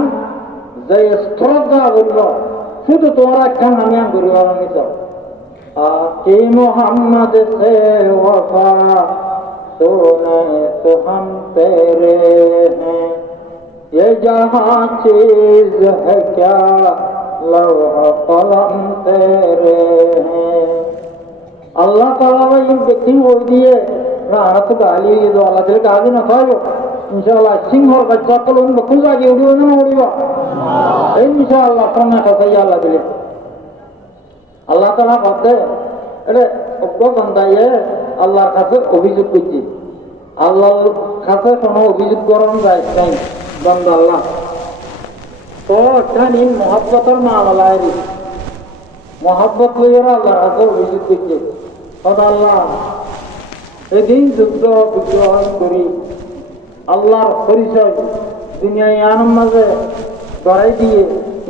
যে স্তর দেওয়া বলল শুধু তোমার একখান আমি করিব নিত कि मोहम्मद से वफा तूने तो हम तेरे हैं ये जहाँ चीज है क्या लौह कलम तेरे हैं अल्लाह ताला भाई व्यक्ति बोल दिए रात तो गाली दो अल्लाह दिल गाली ना खाओ इंशाल्लाह सिंह और बच्चा को उन बकुल गाली उड़ियो ना उड़ियो इंशाल्लाह करना तो सही अल्लाह दिले আল্লাহ তাআলা বলতে এটা বান্দায়ে আল্লাহর কাছে অভিযোগ করছে আল্লাহর কাছে কোনো অভিযোগ করানো যায় নাই বান্দা আল্লাহ তো জানি মহব্বতের মামলায় মহব্বত হইয়া আল্লাহর কাছে অভিযোগ করছে আল্লাহ এদিন যুদ্ধ বিগ্রহ করি আল্লাহর পরিচয় দুনিয়ায় আনন্দ মাঝে গড়াই দিয়ে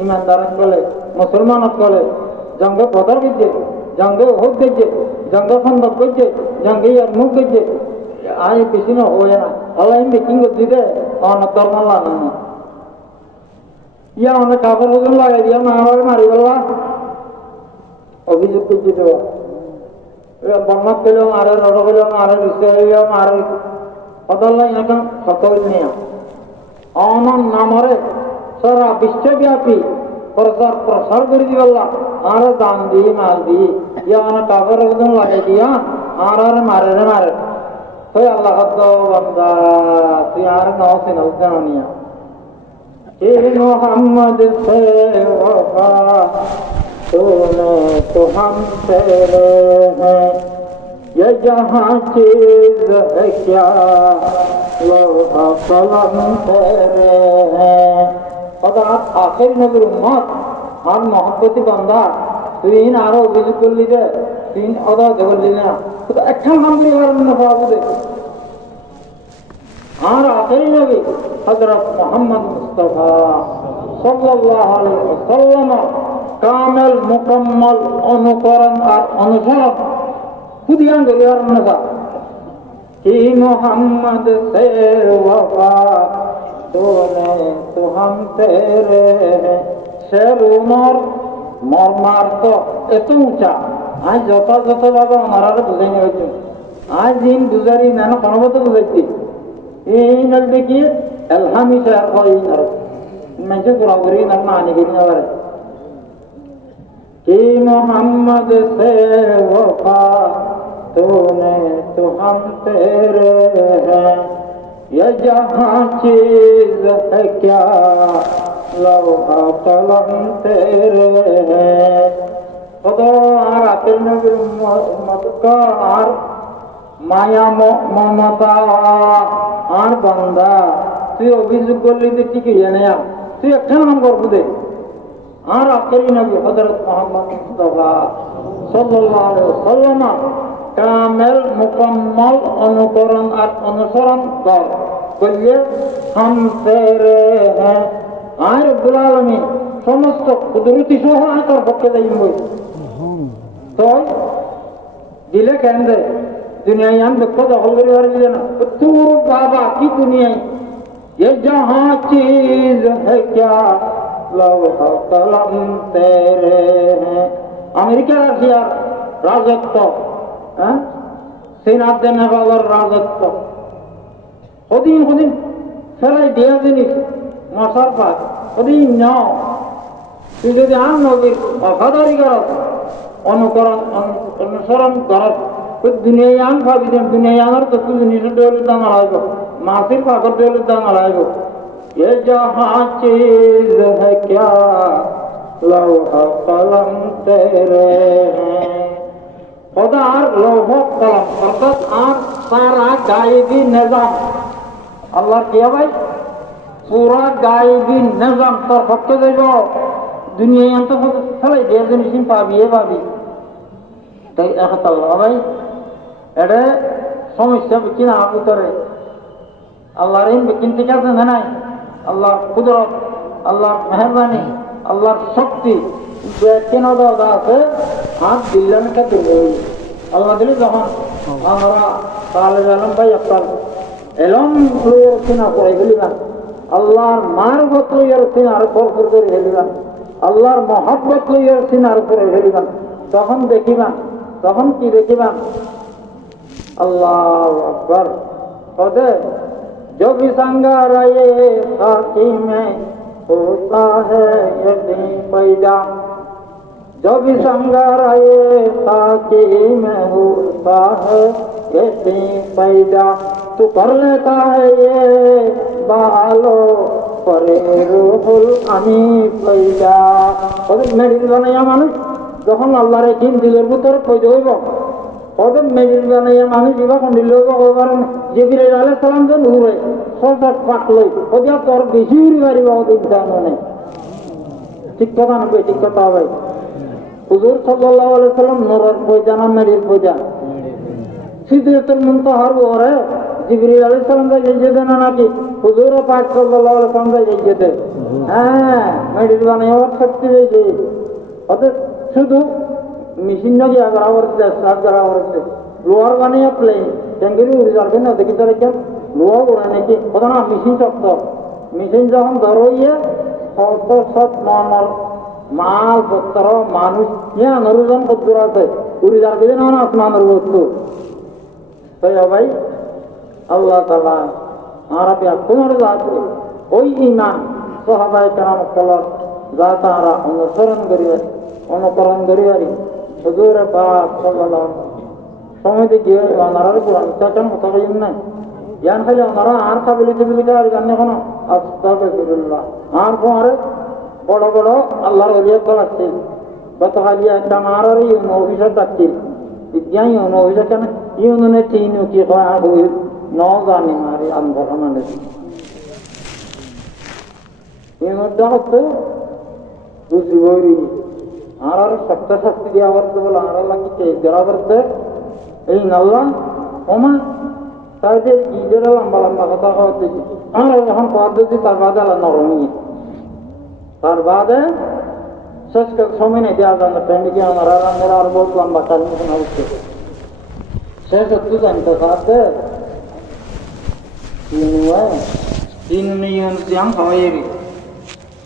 ইমানদার বলে মুসলমান বলে জঙ্গে বদর গেছে জঙ্গে হোক গেছে জঙ্গে খন্দক গেছে জঙ্গে মুখ গেছে আজ বেশি না হয় না আল্লাহ মিটিং করছি রে অনেক ধর্ম লাগানো ইয়া অনেক কাপড় ওজন লাগাই দিয়া আমার মারি বললা অভিযোগ করছি তো বন্যত পেলাম আরে রড পেলাম আরে বিষয় হইলাম আরে সদাল্লা এখন সত নিয়ে অনন নামরে সারা বিশ্বব্যাপী প্রসার করে দিবল্লা আর দান দিয়ে মাল দিয়ে ইয়া কাপড় ওজন লাগাই দিয়া আর মারে তুই আল্লাহ বান্দা তুই আর নসিন আলকানিয়া कि मोहम्मद से वफा तूने तो हम तेरे हैं ये जहाँ चीज है क्या लोहा कलम तेरे हैं खुदा आखिर नबी उम्मत আর মহব্বতি বান্দা তুই আরো অভিযোগ করলি যে তুই অদা করলি না একটা আলহামদুলিল্লাহ পাবো দেখ আর আখেরি নবী হযরত মুহাম্মদ মুস্তাফা সাল্লাল্লাহু আলাইহি ওয়াসাল্লাম কামেল মুকম্মল অনুকরণ আর অনুসরণ খুদিয়ান গরিয়ার না কি মোহাম্মদ সে ওয়াফা তোনে তো হাম তেরে শের উমর মরমার তো এত উঁচা আজ যথাযথভাবে আমার আর বুঝে নিয়েছে আজ দিন গুজারি না কোনো মতো বুঝাইছি এই নল দেখি এলহামি শেয়ার হয় আর মেজে পুরাপুরি না মানি গিয়ে আবার কি মোহাম্মদ সে ওফা तूने तो हम तेरे हैं ये जहाँ चीज है क्या लौहा कलम तेरे हैं खुदा আর আতের নবীর উম্মত কা আর মায়া মমতা আর বান্দা তুই অভিযোগ করলি তো ঠিক জানে তুই একটা নাম করবো দে আর আখেরি নবী হযরত মুহাম্মদ মুস্তাফা সাল্লাল্লাহু আলাইহি ওয়াসাল্লাম কামেল মুকম্মল অনুকরণ আর অনুসরণ কর বলিয়ে হাম তেরে হ্যাঁ আর রব্বুল আলামিন সমস্ত কুদরতি সহ তোর পক্ষে যাইম বই তো দিলে কেন দে দুনিয়ায় আন দুঃখ দখল করে পারবি না তোর বাবা কি দুনিয়ায় ये जहाँ चीज है क्या लौहा कलम तेरे हैं আমেরিকা রাশিয়ার রাজত্ব হ্যাঁ সেনার দেনেওয়ালার রাজত্ব কদিন ফেলাই দিয়া জিনিস মশার পাক কদিন নাও তুই যদি আর নবীর অফাদারি করত অনুসরণ করত দুনিয়ায় আন ভাবি দেন দুনিয়ায় আনার তো তুই জিনিসের দৌলত দাম আলাইব মাসির পাকর দৌলত দাম আলাইব ये जहाँ चीज है क्या लौहा कलम तेरे हैं खुदार लौह कलम अर्थात আর सारा गायबी निजाम আল্লাহ কি ভাই পুরা গায়বী নিজাম তোর পক্ষে যাইব দুনিয়ায় অন্ত ফেলাই দিয়ে জিনিস পাবি তাই একটা ভাই এটা সমস্যা কিনা ভিতরে আল্লাহর ইন ঠিক আছে না নাই আল্লাহর কুদরত আল্লাহর মেহরবানি আল্লাহর শক্তি কেন দাদা আছে হাত দিল্লাম কা দিল আল্লাহ দিলে যখন আমরা তাহলে জানাম ভাই আপনার এলম সিনা করে গেলিবান আল্লাহর মারফত লইয়ার সিনার ভরপুর করে গেলিবান আল্লাহর মহব্বত লইয়ার সিনার করে গেলিবান তখন দেখিবান তখন কি দেখিবান আল্লাহু আকবার ওদে जो भी संगाराए साथी में होता है यदि पैदा जो भी संगाराए साथी में होता है यदि पैदा तू कर लेता है ये बालो परे रूहुल আমি पैदा ওদের মেডিসিন বানাইয়া মানুষ যখন আল্লাহর দিন দিলের ভিতরে পয়দা হইব ওদের মেডিসিন বানাইয়া মানুষ দিবা কোন দিল হইব পারে না জিবরাইল আলাইহিস সালাম যখন উড়ে সরকার পাকলই ওদের তোর বেশি উড়ি পারিব ওদের ইনসান নেই ঠিক কথা না ঠিক কথা ভাই হুজুর সাল্লাল্লাহু আলাইহি সাল্লাম নূরের পয়দা না মেডির পয়দা সিদরাতুল মুনতাহার ওরে জিবরাইল আলাইহিস সালাম যাইতে না নাকি হুজুর পাক সাল্লাল্লাহু আলাইহি সাল্লাম যাইতে হ্যাঁ মেডির বানাইয়া শক্তি যাইতে ওদের শুধু মেশিন নাকি আগার লোহার বানিয়ে প্লেন ট্যাঙ্গেরি উড়ে যাবে না দেখি তারা কেন লোহা উড়ে নাকি ওটা না মেশিন শক্ত মেশিন যখন ধরইয়ে সব মাল পত্র মানুষ অনুরোধন করতে আছে উড়ে যাবে না আসমানের বস্তু তাই ভাই আল্লাহ তাআলা আরবিয়া কোন জাতি ওই ঈমান সাহাবায়ে কেরাম কলর যা তারা অনুকরণ করিয়ারি হুজুর পাক সাল্লাল্লাহু সময় দেখিয়ে ওনারা কোরআন চাচান কথা বলেন নাই জ্ঞান খাইলে ওনারা আর কাবিলিতে বিলিতে আর জান এখন আস্তাগফিরুল্লাহ আর পরে বড় বড় আল্লাহর ওলিয়া কল আছে গতকালি একটা আমার ইউনো অফিসার ডাকছিল ইতিয়া ইউনো অফিসার কেন ইউনো তিন কি হয় আর ন জানি মারি আন্দোলন আনেছি ইউনো ডাকতো বুঝিবই আর সপ্তাহ শাস্তি দেওয়া করতে বলে আর আল্লাহ কি চেয়ে দেওয়া করতে এই নাল্লা ওমা তাই যে ঈদের লম্বা লম্বা কথা হতেছি আমরা যখন পদ্ধতি তার বাদে আল্লাহ নরমই তার বাদে শেষ সময় নেই দেওয়া যান প্রেমিকে আমার আর বহুত লম্বা তার মতন হচ্ছে শেষ হচ্ছে জানতে সাথে তিন নিয়ম হয়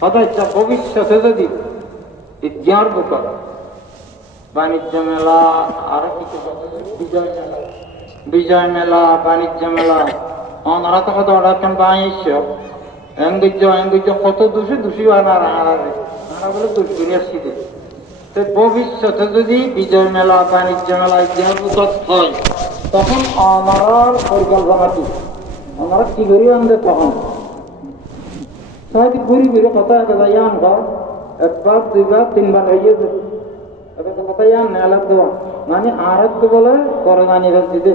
কথা ইচ্ছা ভবিষ্যতে যদি ইতিহার বুক বাণিজ্য মেলা আর কিছু বিজয় মেলা বাণিজ্য মেলা ওনারা তো কত অর্ডার কেন বাঁশ এঙ্গুজ্য কত দোষী আনার বলে দোষ করে আসছি ভবিষ্যতে যদি বিজয় মেলা বাণিজ্য মেলা ইতিহাস বুক হয় তখন ওনার পরিকল্পনাটি ওনারা কি করি আনবে তখন হয়তো ঘুরি ঘুরে কথা যাই আনবা একবার দুইবার তিনবার হয়ে কথা নেলা দেওয়া মানে আর বলে করোনা দিতে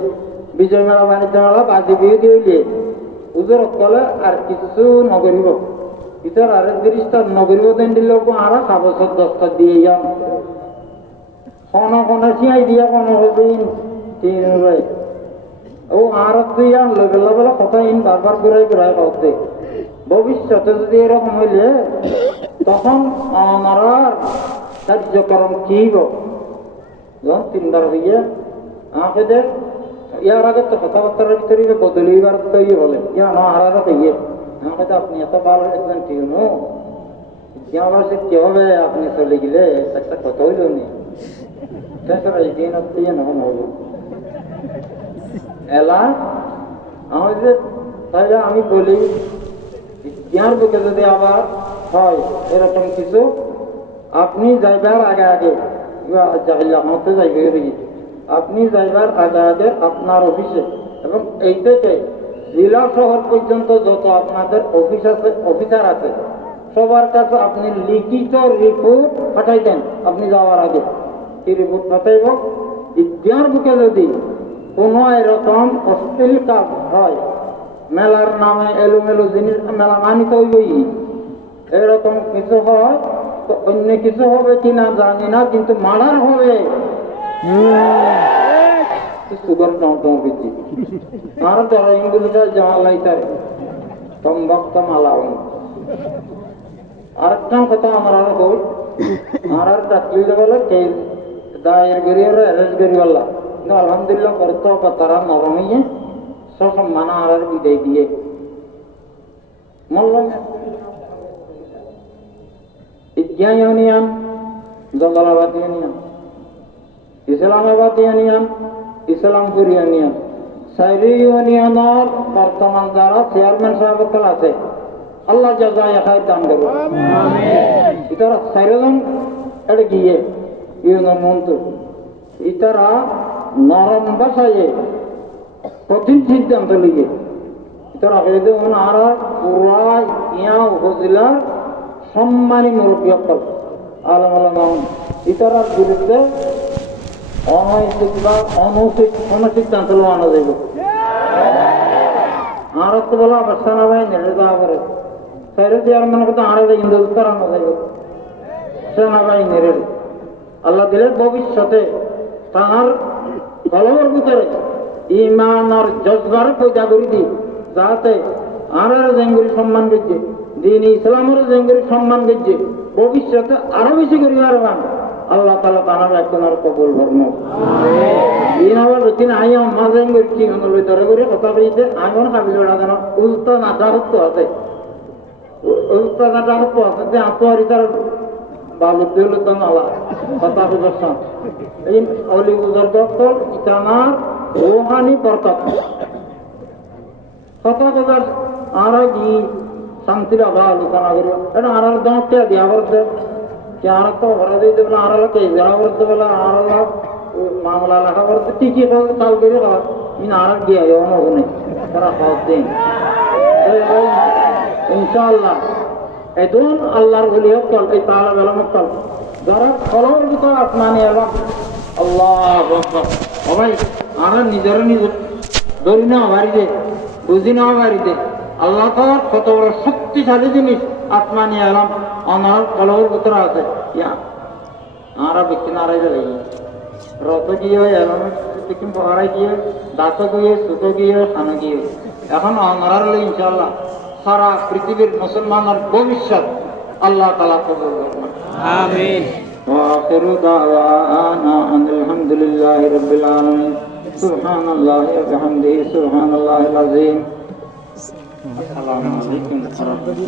বিজয় মেলা বাণিজ্য মেলা বাজি বিয়ে দিয়ে উজোর কলে আর কিছু নগরিব ভিতর আর জিনিসটা নগরিব দেন দিলে আর কাগজত দশটা দিয়ে যান কোনো সিঁয়াই দিয়া কোনো দিন তিন ও আর তুই আনলো বেলা কথা ইন বারবার ঘুরাই করতে ভবিষ্যতে যদি এরকম হইলে তখন আমার কার্যক্রম কি যখন তিনবার হইয়া আমাকে দেখ ইয়ার আগে তো কথাবার্তার ভিতরে বদলিবার তো ইয়ে বলে ইয়া না আর ইয়ে আমাকে তো আপনি এত ভালো একজন ঠিক নো আমার সে কি হবে আপনি চলে গেলে একটা কথা হইল নি এই দিন নহন হল এলা আমাদের তাহলে আমি বলি ইয়ার বুকে যদি আবার হয় এরকম কিছু আপনি যাইবার আগে আগে যাইবে আপনি যাইবার আগে আগে আপনার অফিসে এবং এই থেকে জেলা শহর পর্যন্ত যত আপনাদের অফিসার আছে সবার কাছে আপনি লিখিত রিপোর্ট পাঠাইতেন আপনি যাওয়ার আগে কি রিপোর্ট পাঠাইব ইয়ার বুকে যদি কোনো এরকম অশ্লীল কাজ হয় মেলার নামে এলোমেলো জিনিস মেলা মানিত হইবই এরকম কিছু হয় তো অন্য কিছু হবে কিনা জানি না কিন্তু মার্ডার হবে সুগার বৃদ্ধি আর দরাইগুলিটা জমা লাইতারে সম্ভক্ত মালা আরেকটা কথা আমার আরো বল আর ডাকলি বলে কে দায়ের গড়িয়ে অ্যারেস্ট করি বললাম কিন্তু আলহামদুলিল্লাহ করতে হবে তারা নরমিয়ে সসম্মান আর বিদায় দিয়ে মল্ল ইজ্ঞা union Jangalabad union Islamabad union Islampur union Sairi ইউনিয়নের বর্তমান যারা চেয়ারম্যান সাহেব আছে আল্লাহ জাযায়ে খায়র দান করবে ইতারা চারজন এটা গিয়ে ইউনিয়ন মন্ত্রী ইতারা নরম ভাষায় কঠিন সিদ্ধান্ত লিখে ইতারা হয়েছে ওনারা পুরা ইয়া উপজেলার সম্মানী মুরব্বী সকল আলম আলম ইতারার বিরুদ্ধে অনৈতিক বা অনুচিত কোন সিদ্ধান্ত আনা যাইব আর তো বলা অবস্থা না ভাই নেড়ে দেওয়া করে সাইরে চেয়ারম্যান কথা আড়ে দেয় কিন্তু উত্তর আনা যাইব সেনাবাহিনীর আল্লাহ দিলের ভবিষ্যতে তাহার কলমের ভিতরে ইমান আর জজবার পয়দা করে দিই যাতে আর জেঙ্গুরি সম্মান দিচ্ছে দিন ইসলামের জেঙ্গুরি সম্মান দিচ্ছে ভবিষ্যতে আরো বেশি করি আর আল্লাহ তালা তানার একজন আর কবুল ধর্ম দিন আবার রুচিন আই মা জেঙ্গুরি কি ভিতরে করে কথা বলছে আইন কাবিল জানা উল্টা নাচা হতো আছে উল্টা নাচা হতো আছে যে আত্মহারি তার বালুদ্দিল নালা কথা বুঝাচ্ছেন এই অলি উজর দপ্তর ইতানার রোহানি বরকত কথা কথা আর কি শান্তির অভাব আলোচনা করবো এটা আর দমটা দিয়া বলতে কি আর তো ঘরে দিয়ে দেবে আর কে যারা বলতে বলে আর মামলা লেখা করতে টিকি তাল করে মিন আর গিয়া অনগুনে তারা খাওয়া দিন ইনশাআল্লাহ এদুন আল্লাহর বলি হকল এই তালা বেলা মক্কল যারা ফলর ভিতর আসমানি এবং আল্লাহ সবাই আর নিজের নিজের ধরি না বাড়িতে বুঝি না বাড়িতে আল্লাহ তাআলা কত বড় শক্তিশালী জিনিস আসমানি এলাম অনার ফলর ভিতরে আছে ইয়া আর ব্যক্তি নারাই যাই রত গিয়ে এলাম সিকিম পাহাড়ায় গিয়ে দাঁত গিয়ে সুতো গিয়ে খানা গিয়ে এখন অনার হলে ইনশাআল্লাহ সারা পৃথিবীর মুসলমানের ভবিষ্যৎ আল্লাহ তাআলা কবুল করুন আমিন ওয়া আখিরু দাওয়ানা আলহামদুলিল্লাহি রাব্বিল আলামিন সুবহানাল্লাহি ওয়া বিহামদিহি সুবহানাল্লাহিল আযীম আসসালামু আলাইকুম ওয়া রাহমাতুল্লাহ